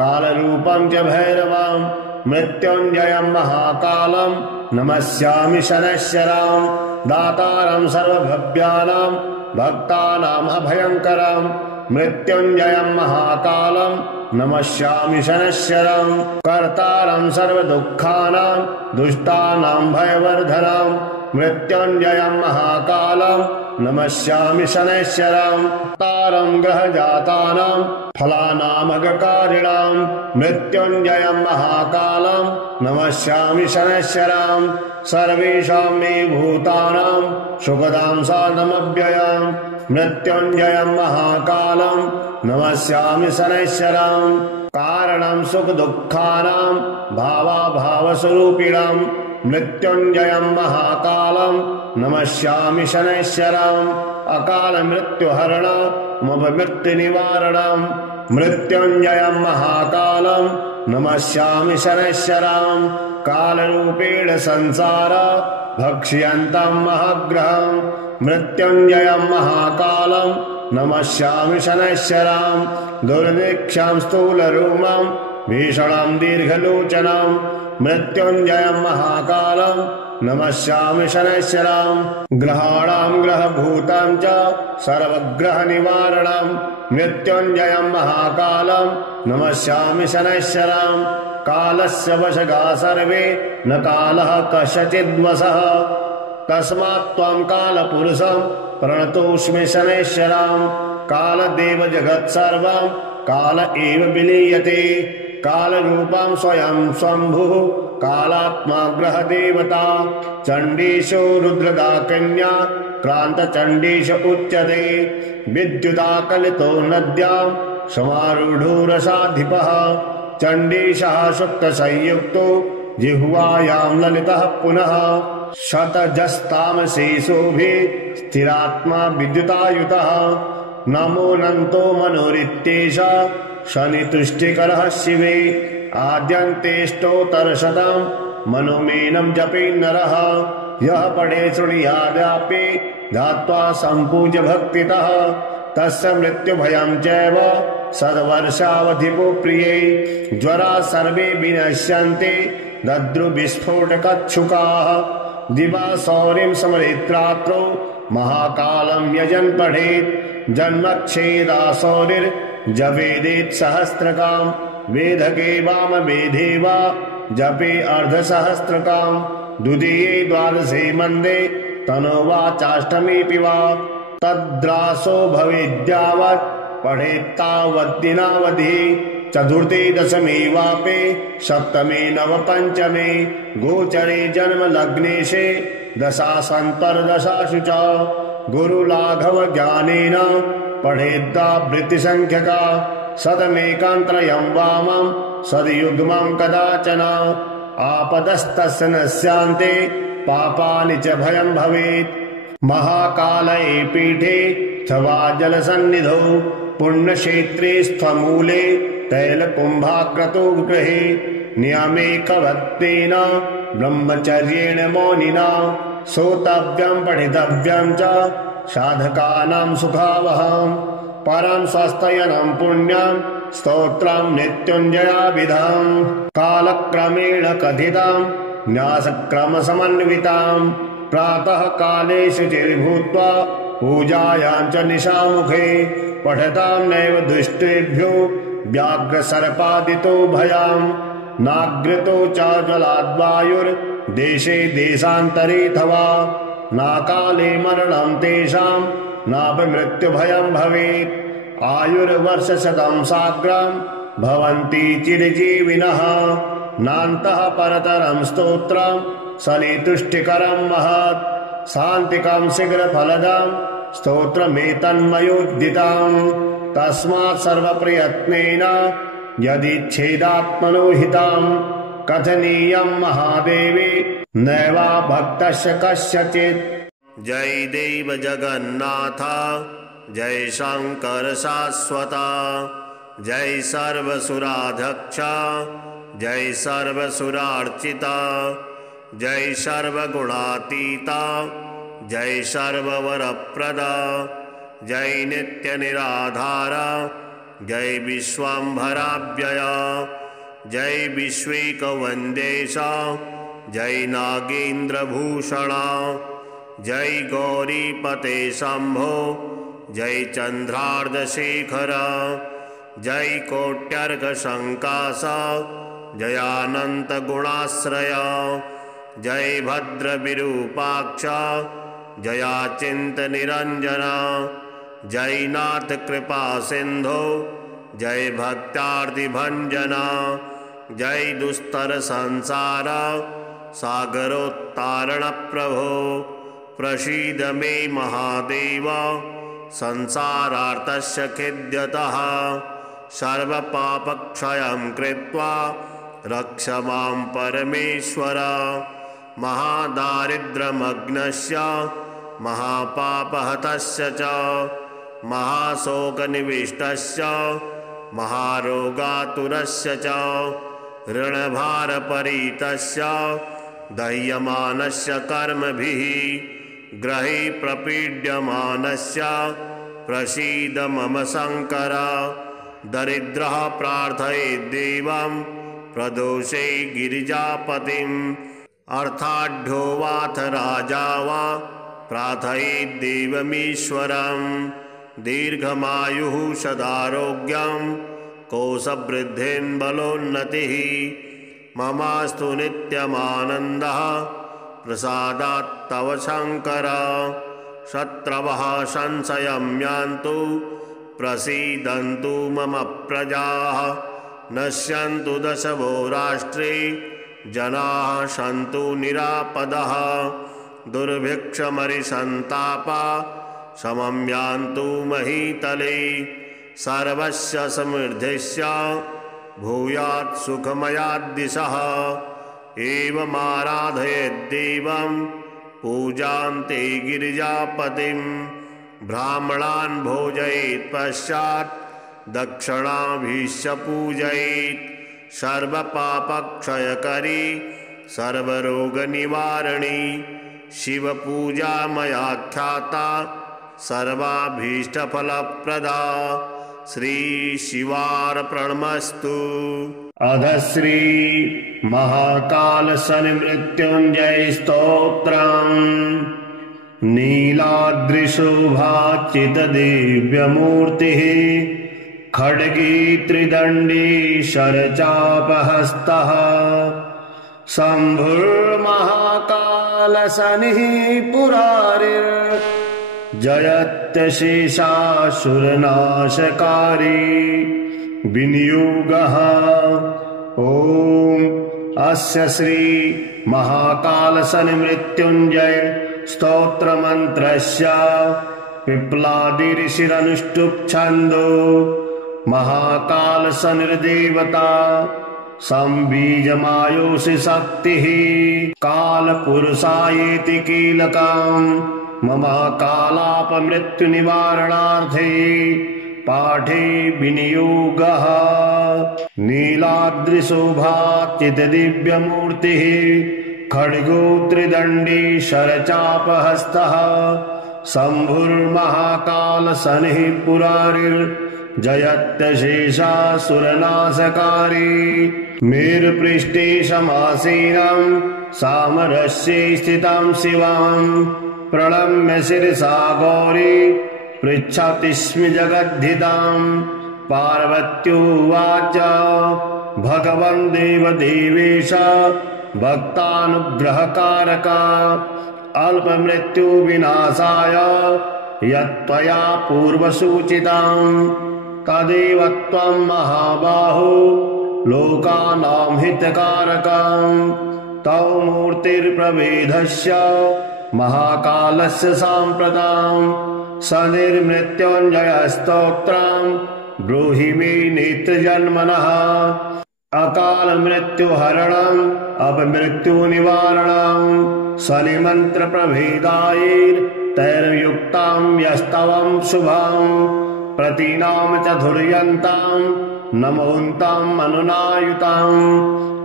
कालरूपं च भैरवं मृत्युञ्जयं महाकालं नमस्यामि शनैश्चरां दातारं सर्वभव्यानां भक्तानां अभयङ्करं मृत्युञ्जयं महाकालं नमस्यामि शनैश्चरं कर्तारं सर्वदुःखानां दुष्टानां भयवर्धनं मृत्युञ्जयं महाकालं नमस्यामि शनैश्चरं तारं ग्रहजातानां फलानामगकारिणां मृत्युञ्जयं महाकालं नमस्यामि शनैश्चरं सर्वेषां मे भूतानां सुखदां साधनमव्ययं मृत्युञ्जयं महाकालं नमस्यामि शनैश्चरं कारणं सुखदुःखानां भावाभावस्वरूपिणं मृत्युञ्जयं महाकालं नमस्यामि शनैश्चरं अकालमृत्युहरण मृत्युनिवारणं मृत्युञ्जयं महाकालं नमस्यामि शनैश्चरं कालरूपेण संसार भक्ष्यन्तं महाग्रहं मृत्युञ्जयं महाकालं नमस्यामि शनैश्चरं दुर्निक्षं स्थूलरूपं भीषणं दीर्घलोचनं मृत्युञ्जयं महाकालं नमस्यामि शनैश्चरं ग्रहाणां ग्रहभूतं च सर्वग्रहनिवारणं मृत्युञ्जयं महाकालं नमस्यामि शनैश्चरं कालस्य वशगा सर्वे न कालः कस्यचिद्वशः तस्मात् त्वां कालपुरुषं प्रणतोऽस्मि शनैश्चरां कालदेव जगत्सर्वं काल एव विलीयते कालरूपं स्वयं स्वम्भुः कालात्मा ग्रहदेवता चण्डीशो रुद्रदा कन्या क्रान्तचण्डीश उच्यते विद्युदाकलितो नद्यां समारूढो रसाधिपः चण्डीशः सुक्तसंयुक्तो जिह्वायां ललितः पुनः शतजस्तामशेषोभिः स्थिरात्मा विद्युतायुतः नमोऽनन्तो मनोरित्येष शनितुष्टिकरः शिवे आद्यन्तेष्टोत्तरशतं मनोमेनं जपे नरः यः पठे शृणुयादपि ध्यात्वा सम्पूज्य भक्तितः तस्य मृत्युभयं चैव सद्वर्षावधिको प्रिये ज्वरा सर्वे विनश्यन्ति दद्रुविस्फोटकच्छुकाः दिवा सौरिं स्मरेद्रात्रौ महाकालं यजन् पठेत् जन्मच्छेदासौरिर्जपेदेत् सहस्रकाम् वेदके वामवेदे वा जपे अर्धसहस्रकाम् द्वितीये द्वादशे मन्दे तनोवाचाष्टमीपि वा तद्रासो भवेद्यावत् पठेत्तावद्दिनावधि चतुर्थे दशमे वापे सप्तमे नवपञ्चमे गोचरे जन्म लग्नेशे दशासन्तर्दशासु च गुरुलाघव ज्ञानेन पठेद्दावृत्तिसङ्ख्यका शतमेकान्त्रयं वामं सद्युग्मं कदाचन आपदस्तस्य न स्यान्ते पापानि च भयं भवेत् महाकालये पीठे अथवा जलसन्निधौ पुण्यक्षेत्रे स्थमूले तैलकुम्भाक्रतो गृहे नियमेकवत्तेन ब्रह्मचर्येण मौनिना श्रोतव्यं पठितव्यं च साधकानां सुखावहम् परं स्वस्थयनं पुण्यं स्तोत्रं मृत्युञ्जयाभिधम् कालक्रमेण कथितं न्यासक्रमसमन्वितां प्रातः काले शुचिर्भूत्वा पूजायां च निशामुखे पठतां नैव दुष्टेभ्यो व्याघ्रसर्पादितो भयाम् नाग्रतो च जलाद्वायुर्देशे देशान्तरेऽथवा नाकाले मरणं तेषां नापमृत्युभयं भवेत् आयुर्वर्षशतं साग्रं भवन्ति चिरजीविनः नान्तः परतरं स्तोत्रं सलितुष्टिकरं महत् शान्तिकं शीघ्रफलदं स्तोत्रमेतन्मयोदितं तस्मात् सर्वप्रयत्नेन यदिच्छेदात्मनो हितं कथनीयं महादेवी नैवा भक्तस्य कस्यचित्। जय देव जगन्नाथ जय शंकर शाश्वता जय सर्वसुराध्यक्ष जय सर्वसुरार्चिता जय सर्वगुणातीता जय सर्ववरप्रदा जय नित्यनिराधारा जय विश्वम्भराव्यया जय विश्वैकवन्देशा जय नागेन्द्रभूषणा जय गौरीपते शम्भो जय चन्द्रार्धशेखरा जय कोट्यर्घशङ्कासा जयानन्तगुणाश्रया जय भद्रविरूपाक्ष जयाचिन्तनिरञ्जना जय नाथ कृपा सिन्धो जय भक्त्यार्तिभञ्जना जय दुस्तर संसार सागरोत्तारणप्रभो प्रसीद मे महादेव संसारार्तस्य खिद्यतः सर्वपापक्षयं कृत्वा रक्ष मां परमेश्वर महादारिद्र्यमग्नस्य महापापहतस्य च महाशोकनिविष्टस्य महारोगातुरस्य च ऋणभारपरीतस्य दह्यमानस्य कर्मभिः ग्रहे प्रपीड्यमानस्य प्रसीद मम शङ्कर दरिद्रः प्रार्थयेद्देवं प्रदोषे गिरिजापतिम् अर्थाढ्यो वाथ राजा वा प्रार्थयेद्देवमीश्वरम् दीर्घमायुः सदारोग्यं कोशवृद्धिं बलोन्नतिः ममास्तु नित्यमानन्दः प्रसादात् तव शङ्कर शत्रवः संशयं यान्तु प्रसीदन्तु मम प्रजाः नश्यन्तु दशवो राष्ट्रे जनाः सन्तु निरापदः दुर्भिक्षमरिसन्तापा समं यान्तु महीतले सर्वस्य समृद्धिस्य भूयात् सुखमयाद्दिशः एवमाराधयेद्देवं पूजान्ते गिरिजापतिं ब्राह्मणान् भोजयेत् पश्चात् दक्षिणाभिश्च पूजयेत् सर्वपापक्षयकरी सर्वरोगनिवारणी शिवपूजा मयाख्याता सर्वाभीष्टफलप्रदा श्रीशिवार्पणमस्तु। अध श्री महाकाल सन्मृत्युञ्जय स्तोत्रम् नीलाद्रिशोभाचित दिव्यमूर्तिः खड्गी त्रिदण्डी शरचापहस्तः शम्भुर्महाकाल शनिः पुरारिर् जयत्यशेषासुरनाशकारी विनियोगः। ॐ अस्य श्री महाकाल सन्मृत्युञ्जय स्तोत्रमन्त्रस्य पिप्लादि ऋषिरनुष्टुप् छन्दो महाकाल सन्निर्देवता संबीजमायोषि शक्तिः कालपुरुषायेति कीलकम् मम कालापमृत्युनिवारणार्थे पाठे विनियोगः। नीलाद्रिशोभाचित दिव्यमूर्तिः खड्गो त्रिदण्डी शरचापहस्तः शम्भुर्महाकाल शनिः पुरारिर्जयत्यशेषासुरनाशकारी मेरुपृष्ठे समासीनं सामरस्ये स्थितं शिवम् प्रणम्य शिरसा गौरी पृच्छति स्म जगद्धिताम् पार्वत्युवाच भगवन् देवदेवेश भक्तानुग्रहकारका अल्पमृत्युविनाशाय यत्त्वया पूर्वसूचितम् तदेव त्वं महाबाहो लोकानां हितकारकम् तव मूर्तिर्प्रभेदस्य महाकालस्य साम्प्रताम् सनिर्मृत्युञ्जयस्तोत्रम् ब्रूहि मे नेत्रजन्मनः अकालमृत्युहरणम् अपमृत्युनिवारणम् शनिमन्त्रप्रभेदायैर्तैर्युक्तां यस्तवं शुभम् प्रतीनां चतुर्यन्ताम् नमोऽन्ताम् अनुनायुताम्।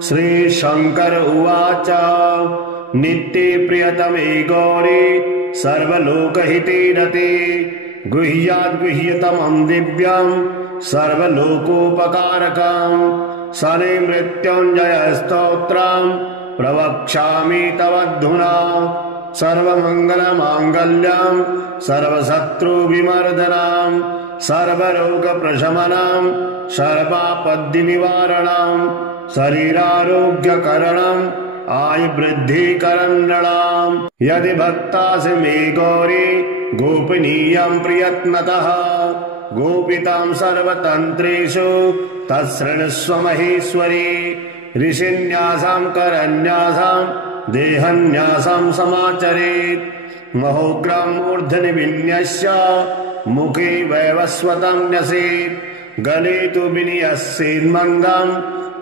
श्रीशङ्कर उवाच नित्ये प्रियतमे गौरी सर्वलोकहिते रते गुह्याद्गुह्यतमम् दिव्यम् सर्वलोकोपकारकम् शनिमृत्युञ्जयस्तोत्रम् प्रवक्ष्यामि तवद्धुना सर्वमङ्गलमाङ्गल्यम् सर्वशत्रुविमर्दनम् सर्वरोगप्रशमनम् सर्वापद्निवारणम् शरीरारोग्यकरणम् आयुवृद्धिकरम् नृणाम्। यदि भक्तासि मे गौरी गोपनीयम् प्रयत्नतः गोपिताम् सर्वतन्त्रेषु तत्शृणुष्व महेश्वरी ऋषिन्यासाम् करन्यासाम् देहन्यासाम् समाचरेत् महोग्रम् मूर्धनि विन्यस्य मुखे वैवस्वतम् न्यसेत् गले तु विनियस्येन्मन्दम्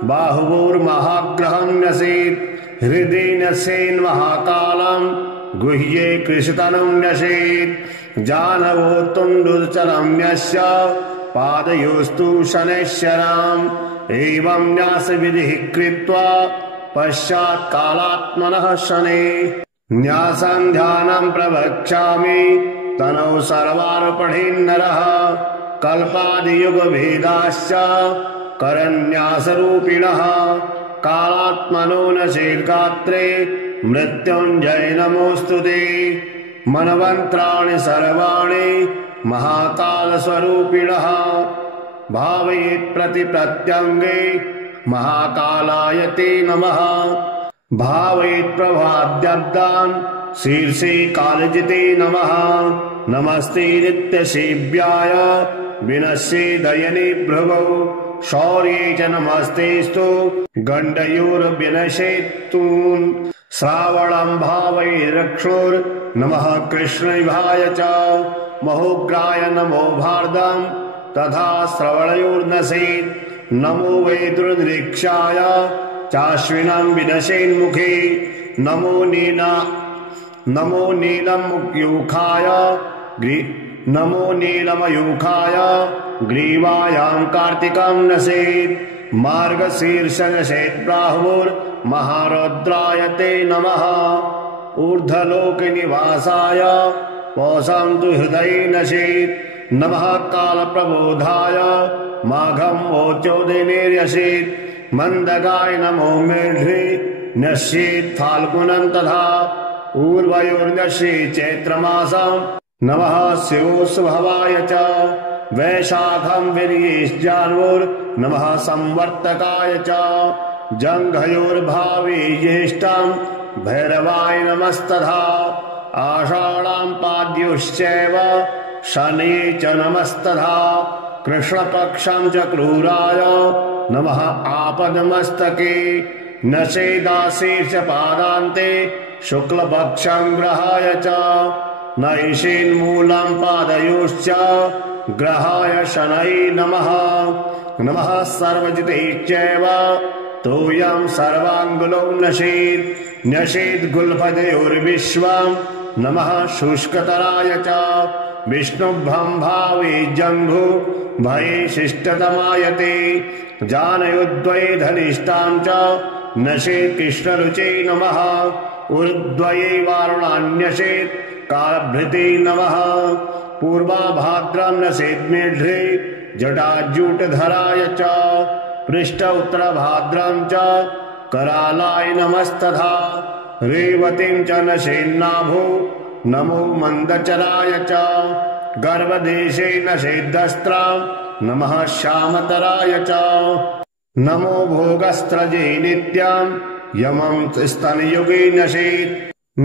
बाहुवोर्महाग्रहम् न्यसेत् हृदि न्यस्येन्महाकालम् गुह्ये कृशतनुम् न्यसेत् जानवो तुण्डुचलम् न्यस्य पादयोस्तु शनैश्चराम् एवम् न्यासविधिः कृत्वा पश्चात् कालात्मनः शनैः न्यासम् ध्यानम् प्रवक्ष्यामि तनौ सर्वार्पणेन्नरः कल्पादियुगभेदाश्च करन्यासरूपिणः कालात्मनो नशेर्गात्रे मृत्युञ्जय नमोऽस्तु ते मनमन्त्राणि सर्वाणि महाकालस्वरूपिणः भावयेत् प्रतिप्रत्यङ्गे महाकालाय ते नमः भावयेत् प्रभाद्यब्दान् शीर्षे कालजिते नमः नमस्ते नित्यसेव्याय विनश्ये दयने भ्रुवौ शौर्ये च नमस्तेस्तु गण्डयोर्विनशेत्तून् श्रावणं भावैरक्षोर्नमः कृष्णविभाय च महोग्राय नमो भारदम् तथा श्रवणयोर्नशेत् नमो वैदुर्निरीक्षाय चाश्विनं विनशेन्मुखे नमो नीलमयूखाय ग्रीवायां कार्तिकं नशेत् मार्गशीर्ष नशेत् प्राहुर्महारुद्राय ते नमः ऊर्ध्वलोकनिवासाय पौषं तु हृदये नशेत् नमः कालप्रबोधाय माघं वोचोदिनेर्यशेत् मन्दगाय नमो मेढ्रे नश्येत् फाल्गुनं तथा ऊर्वयोर्नश्येत् चैत्रमासं नमः शिवोत्सभवाय च वैशाखं वीर्येश्जान्वोर्नमः संवर्तकाय च जङ्घयोर्भावे ज्येष्ठं भैरवाय नमस्तथा आषाढं पाद्योश्चैव शनये च नमस्तथा कृष्णपक्षं च क्रूराय नमः आपदमस्तके नशेदाशीर्षपादान्ते शुक्लपक्षं ग्रहाय च नैषेन्मूलं पादयोश्च ग्रहाय शनये नमः नमः सर्वजितैश्चैव तोयं सर्वाङ्गुलो नशेद्गुल्फदयोर्विश्वं नमः शुष्कतराय च विष्णुभं भावे जङ्घु भये शिष्टतमाय ते जानयोद्वये धनिष्ठां च नशेत् कृष्णरुचे नमः ऊर्ध्वये वारुणान्यशेत् कालभृते नमः पूर्वाभाद्रं नशेत् मेढ्रे जटाजूटधराय च पृष्ठ उत्तरभाद्रं च करालाय नमस्तथा रेवतीं च नशेन्नाभो नमो मन्दचराय च गर्भदेशे नशेद्दस्त्रां नमः श्यामतराय च नमो भोगस्त्रजे नित्यं यमं स्तनयुगे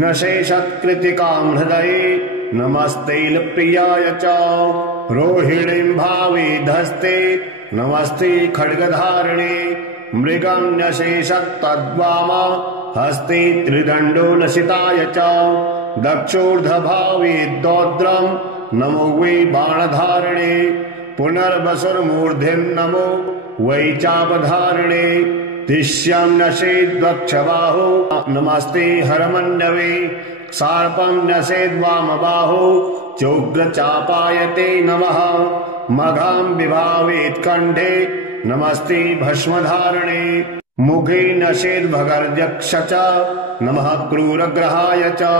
नशेषत्कृतिकां हृदये नमस्तेऽप्रियाय च रोहिणीं भावे धस्ते नमस्ते खड्गधारिणे मृगं नशेषत्तद्वामा हस्ते त्रिदण्डो नशिताय च दक्षोर्धभावे दौद्रं नमो वै बाणधारिणे पुनर्वसुर्मूर्धिं नमो वै चापधारिणे तिष्यं नशेद्वक्षबाहो नमस्ते हरमण्डवे सर्पं नशेद्वामबाहो चोग्रचापाय ते नमः मघां विभावेत्कण्ठे नमस्ते भस्मधारिणे मुखे नशेद्भगर्यक्ष च नमः क्रूरग्रहाय च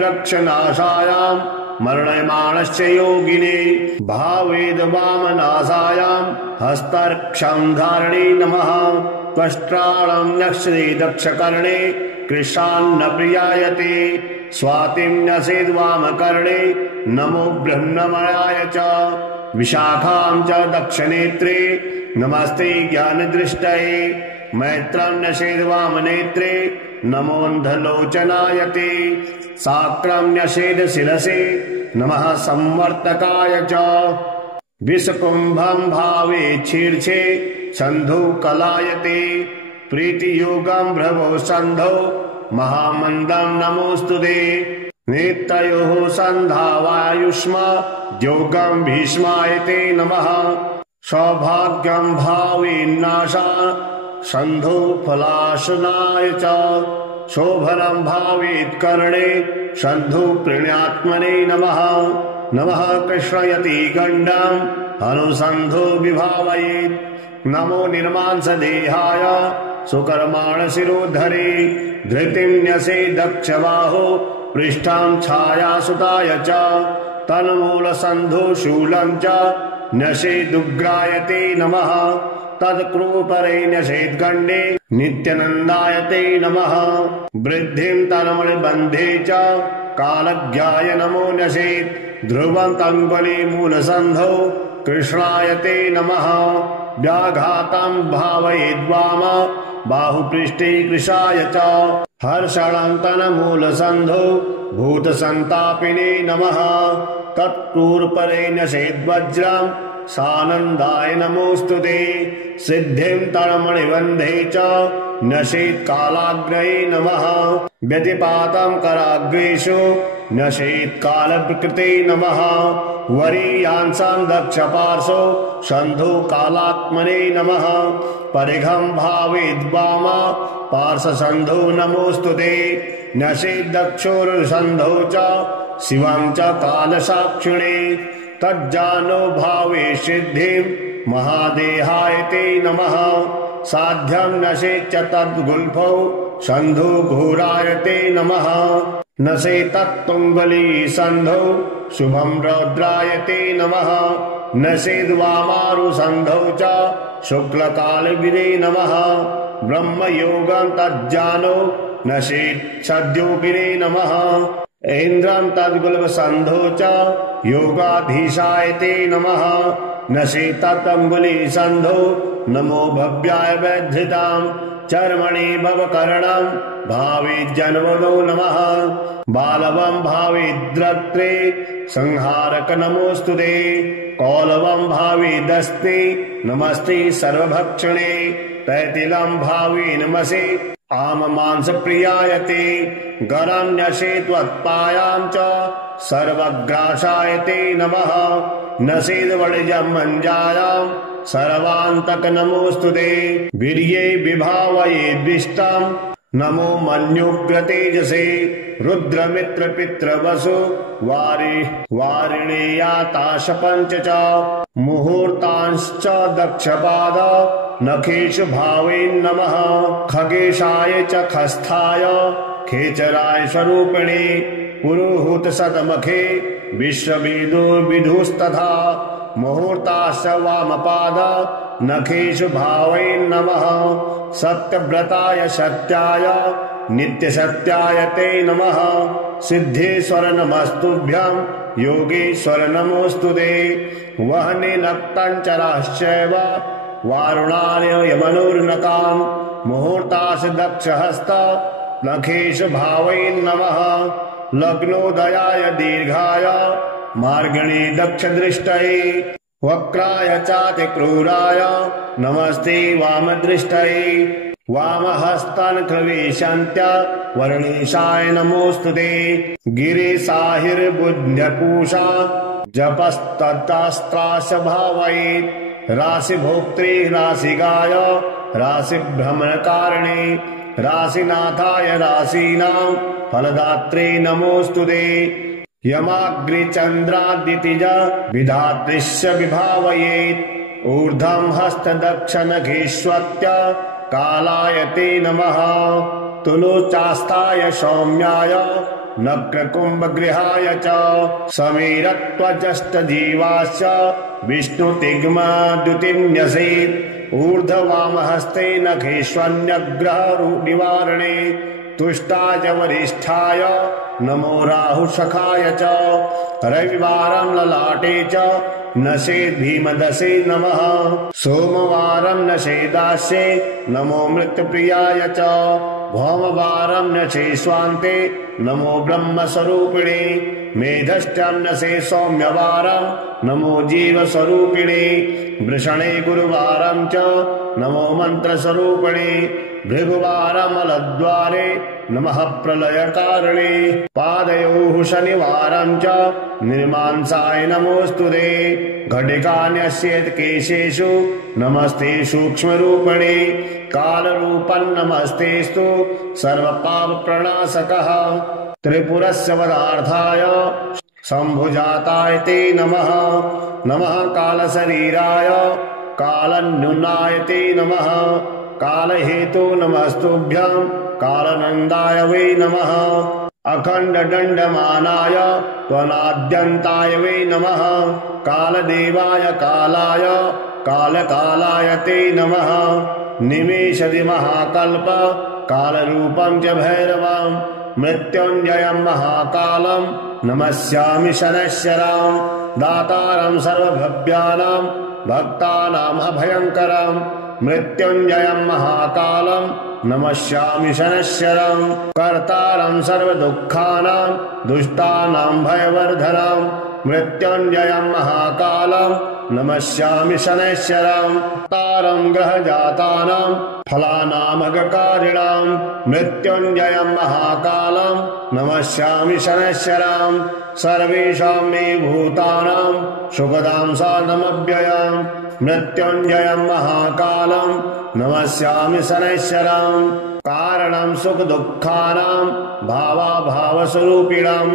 भावेद्रक्षनाशायां मरणमाणस्य योगिने भावेद्वामनाशायां हस्तर्क्षं धारिणे नमः त्वष्ट्राणं नक्षते दक्षकर्णे कृशान्नप्रियायते स्वातिं नशेद्वामकर्णे नमो ब्रह्ममयाय च विशाखां च दक्षनेत्रे नमस्ते ज्ञानदृष्टये मैत्रं नशेद्वामनेत्रे नमोऽन्धलोचनाय ते साक्रं नशेदशिरसे नमः संवर्तकाय च विषकुम्भं भावे शीर्षे सन्धौ कलायते प्रीतियोगं भ्रवो सन्धौ महामन्दं नमोऽस्तुते नेत्रयोः सन्धावायुष्मा योगं भीष्माय ते नमः सौभाग्यं भावेन्नाशा सन्धौ फलाशनाय च शोभनं भावेत्कर्णे सन्धौ प्रणयात्मने नमः नमः कृष्णयति गण्डं अनुसन्धो विभावयेत् नमो निर्मांसदेहाय सुकर्माणशिरोधरे धृतिं न्यसेदक्षबाहो पृष्ठां छायासुताय च तन्मूलसन्धो शूलं च न्यसेदुग्राय नमः तत्कृपरे न्यसेद्गण्डे नित्यानन्दाय ते नमः वृद्धिं तन्मणिबन्धे च कालज्ञाय नमो न्यसेत् ध्रुवं तङ्गुलीमूलसन्धौ कृष्णाय ते नमः व्याघातं भावयेद्वाम बाहुपृष्ठे कृशाय च हर्षणन्तनमूलसन्धौ भूतसन्तापिने नमः तत्क्रूरपरे न्यसेद्वज्रम् सानन्दाय नमोऽस्तुते सिद्धिं तळमणिबन्धे च न्यसेत्कालाग्रये नमः व्यतिपातं कराग्रेषु न्यसेत्कालविकृते नमः वरीयांसां दक्षपार्श्वो सन्धुकालात्मने नमः परिघं भावेद्वामा पार्श्वसन्धौ नमोऽस्तुते न्यसेद्दक्षोरुसन्धौ च शिवं च कालसाक्षिणे तज्जानो भावे सिद्धिं महादेहाय ते नमः साध्यं नशेच्च तद्गुल्फौ सन्धुघोराय ते नमः नशेतत्तुङ्गली सन्धौ शुभं रौद्राय ते नमः नशेद्वामारुसन्धौ च शुक्लकालविदे नमः ब्रह्मयोगं तज्जानो नशेत् सद्योगिने नमः ऐन्द्रं तद्गुल्फसन्धौ च योगाधीशाय ते नमः नशेततङ्गुली सन्धौ नमो भव्याय वैधृतां चर्मणि भवकर्णं भावे जन्मनो नमः बालवं भावेद्रक्त्रे संहारक नमोऽस्तुते कौलवं भावेदस्ते नमस्ते सर्वभक्षणे तैतिलं भावे नमसे आम मांस प्रियाय ते गरं न्यसेत्वत्पायां च सर्वग्रासाय ते नमः नसेद्वणिजं मञ्जायां सर्वान्तक नमोऽस्तुते वीर्ये विभावयेद्विष्टं नमो मन्युग्रतेजसे रुद्रमित्रपितृवसु वारिणेयाताशपञ्च च मुहूर्तांश्च दक्षपाद नखेषु भावेन्नमः खगेशाय च खस्थाय खेचराय स्वरूपिणे पुरुहूतशतमखे विश्वविदुर्विदुस्तथा मुहूर्ताश्च वामपाद नखेषु भावेन्नमः सत्यव्रताय सत्याय नित्यसत्याय ते नमः सिद्धेश्वर नमस्तुभ्यं योगेश्वर नमोऽस्तुते वह्नि नक्तञ्चराश्चैव वारुणाय यमनुर्नकां मुहूर्ताश्च दक्षहस्त नखेषु भावेन्नमः लग्नोदयाय दीर्घाय मार्गणे दक्षदृष्टये वक्राय चातिक्रूराय नमस्ते वामदृष्टये वामहस्तान्कृवेशान्त्य वर्णेशाय नमोऽस्तुते गिरिसाहिर्बुध्यपूषा जपस्तत्राश भावयेत् राशिभोक्त्रे राशिगाय राशिभ्रमणकारिणे राशिनाथाय राशीनां फलदात्रे नमोऽस्तुते यमाग्रे चन्द्रादितिज विधातृश्च विभावयेत् ऊर्ध्वं हस्तदक्षनखेष्वत्य कालाय ते नमः तुलोचास्ताय सौम्याय नक्रकुम्भगृहाय च समीरत्वजष्टजीवाश्च विष्णुतिग्माद्युतिन्यसेत् ऊर्ध्ववामहस्ते नखेष्वन्यग्रहनिवारणे तुष्टाय वरिष्ठाय नमो राहुसखाय च रविवारं ललाटे च नशेद् भीमदसे नमः सोमवारं नशेदास्ये नमो मृत्युप्रियाय च भौमवारं नशे स्वान्ते नमो ब्रह्मस्वरूपिणे मेधष्टं नशे सौम्यवारं नमो जीवस्वरूपिणे वृषणे गुरुवारं च नमो मन्त्रस्वरूपिणे भृगुवारमलद्वारे नमः प्रलयकारिणे पादयोः शनिवारं च निर्मांसाय नमोऽस्तुते घटिकान्यस्येत् केशेषु नमस्ते सूक्ष्मरूपिणे कालरूपं नमस्तेस्तु सर्वपापप्रणाशकः त्रिपुरस्य वधार्थाय शम्भुजाताय ते नमः नमः कालशरीराय कालन्युनाय ते नमः कालहेतु नमस्तुभ्यं कालनन्दाय वै नमः अखण्डदण्डमानाय त्वनाद्यन्ताय वै नमः कालदेवाय कालाय कालकालाय ते नमः निमेषति महाकल्प कालरूपं च भैरवं मृत्युञ्जयं महाकालं नमस्यामि शनैश्चरां दातारं सर्वभव्यानां भक्तानाम् अभयङ्करं मृत्युञ्जयं महाकालं नमस्यामि शनैश्चरम् कर्तारं सर्वदुःखानां दुष्टानां भयवर्धनम् मृत्युञ्जयं महाकालं नमस्यामि शनैश्चरम् तारं ग्रहजातानां फलानामगकारिणां मृत्युञ्जयं महाकालं नमस्यामि शनैश्चरम् सर्वेषां मे भूतानां सुखदां साधनमव्ययम् मृत्युञ्जयं महाकालं नमस्यामि शनैश्चरम् कारणं सुखदुःखानां भावाभावस्वरूपिणम्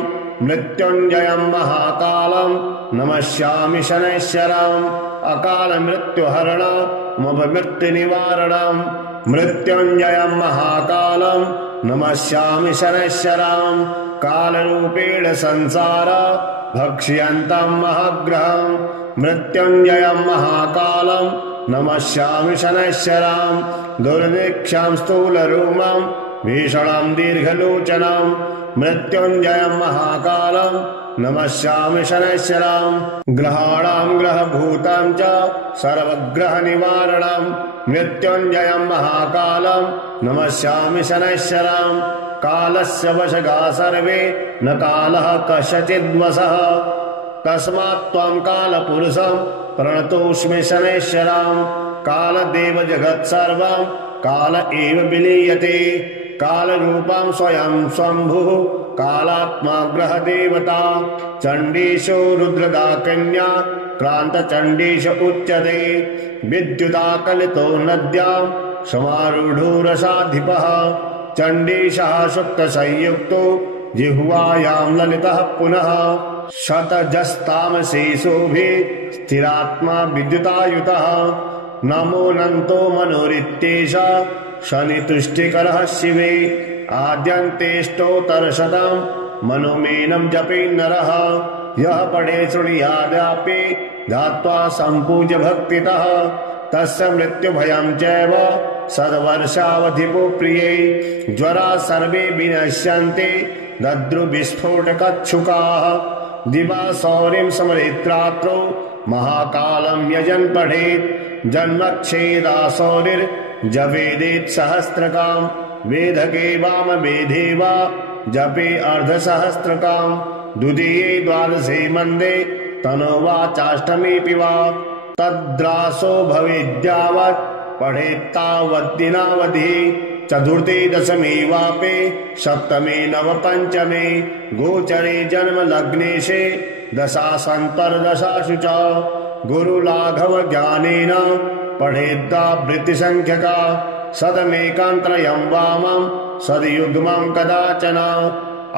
मृत्युञ्जयं महाकालं नमस्यामि शनैश्चरम् अकालमृत्युहरणमपमृत्युनिवारणम् मृत्युञ्जयं महाकालं नमस्यामि शनैश्चरम् कालरूपेण संसार भक्ष्यन्तं महग्रहम् मृत्युञ्जयं महाकालं नमस्यामि शनैश्चरम् दुर्निक्षं स्थूलरूपं भीषणं दीर्घलोचनं मृत्युञ्जयं महाकालं नमस्यामि शनैश्चरम् ग्रहाणां ग्रहभूतं च सर्वग्रहनिवारणम् मृत्युञ्जयं महाकालं नमस्यामि शनैश्चरम् कालस्य वशगा सर्वे न कालः कस्यचिद्वशः तस्मात् त्वं कालपुरुषं प्रणतोऽस्मि शनैश्चरम् कालदेव जगत् सर्वं काल एव विलीयते कालरूपं स्वयं स्वम्भुः कालात्मा ग्रहदेवता चण्डीशो रुद्रदा कन्या क्रान्तचण्डीश उच्यते विद्युदाकलितो नद्यां समारूढो रसाधिपः चण्डीशः सुप्तसंयुक्तो जिह्वायां ललितः पुनः शतजस्तामशेषोभिः स्थिरात्मा विद्युतायुतः नमोऽनन्तो मनोरित्येष शनितुष्टिकरः शिवे आद्यन्तेष्टोत्तरशतं मनोमेनं जपे नरः यः पठे शृणुयादपि ध्यात्वा सम्पूज्य भक्तितः तस्य मृत्युभयं चैव सद्वर्षावधिको प्रिये ज्वरा सर्वे विनश्यन्ति दद्रुविस्फोटकच्छुकाः दिवा सौरिं स्मरेत्रात्रो महाकालं यजन् पठेत् जन्मच्छेदासौरिर्जपेदेत् सहस्रकां वेदके वामवेदे वा जपे अर्धसहस्रकां द्वितीये द्वादशे मन्दे तनोवाचाष्टमीपि वा तद्रासो भवेद्यावत् पठेत्तावद्दिनावधि चतुर्थे दशमे वापे सप्तमे नवपञ्चमे गोचरे जन्म लग्नेशे दशासन्तर्दशासु च गुरुलाघव ज्ञानेन पठेद्दावृत्तिसङ्ख्यका शतमेकान्त्रयं वामं सद्युग्मं कदाचन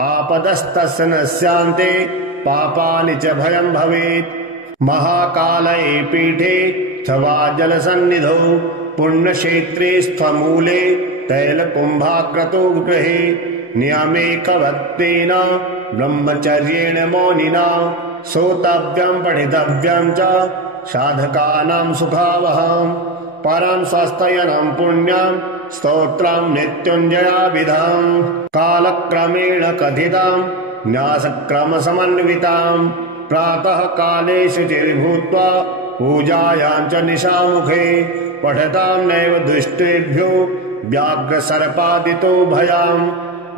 आपदस्तस्य न स्यान्ते पापानि च भयं भवेत् महाकालये पीठे थवा जलसन्निधौ पुण्यक्षेत्रे स्थमूले तैलकुम्भाग्रतो गृहे नियमेकवत्तेन ब्रह्मचर्येण मौनिना श्रोतव्यं पठितव्यं च साधकानां सुखावहम् परं स्वस्तयनं पुण्यं स्तोत्रं मृत्युञ्जयाभिधम् कालक्रमेण कथितं न्यासक्रमसमन्वितां प्रातः काले शुचिर्भूत्वा पूजायां च निशामुखे पठतां नैव दुष्टेभ्यो व्याघ्रसर्पादितो भयाम्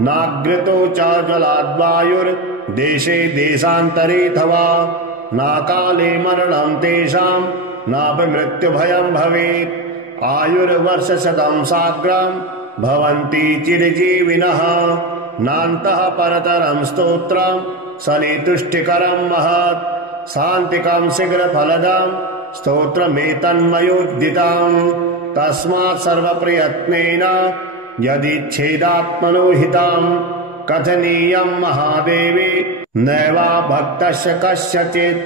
नाग्रतो च जलाद्वायुर्देशे देशान्तरेऽथवा नाकाले मरणं तेषां नापि मृत्युभयं भवेत् आयुर्वर्षशतं साग्रं भवन्ति चिरजीविनः नान्तः परतरं स्तोत्रं शनितुष्टिकरं महत् शान्तिकं शीघ्रफलदं स्तोत्रमेतन्मयोद्दितं तस्मात् सर्वप्रयत्नेन यदिच्छेदात्मनो हितं कथनीयं महादेवी नैवा भक्तस्य कस्यचित्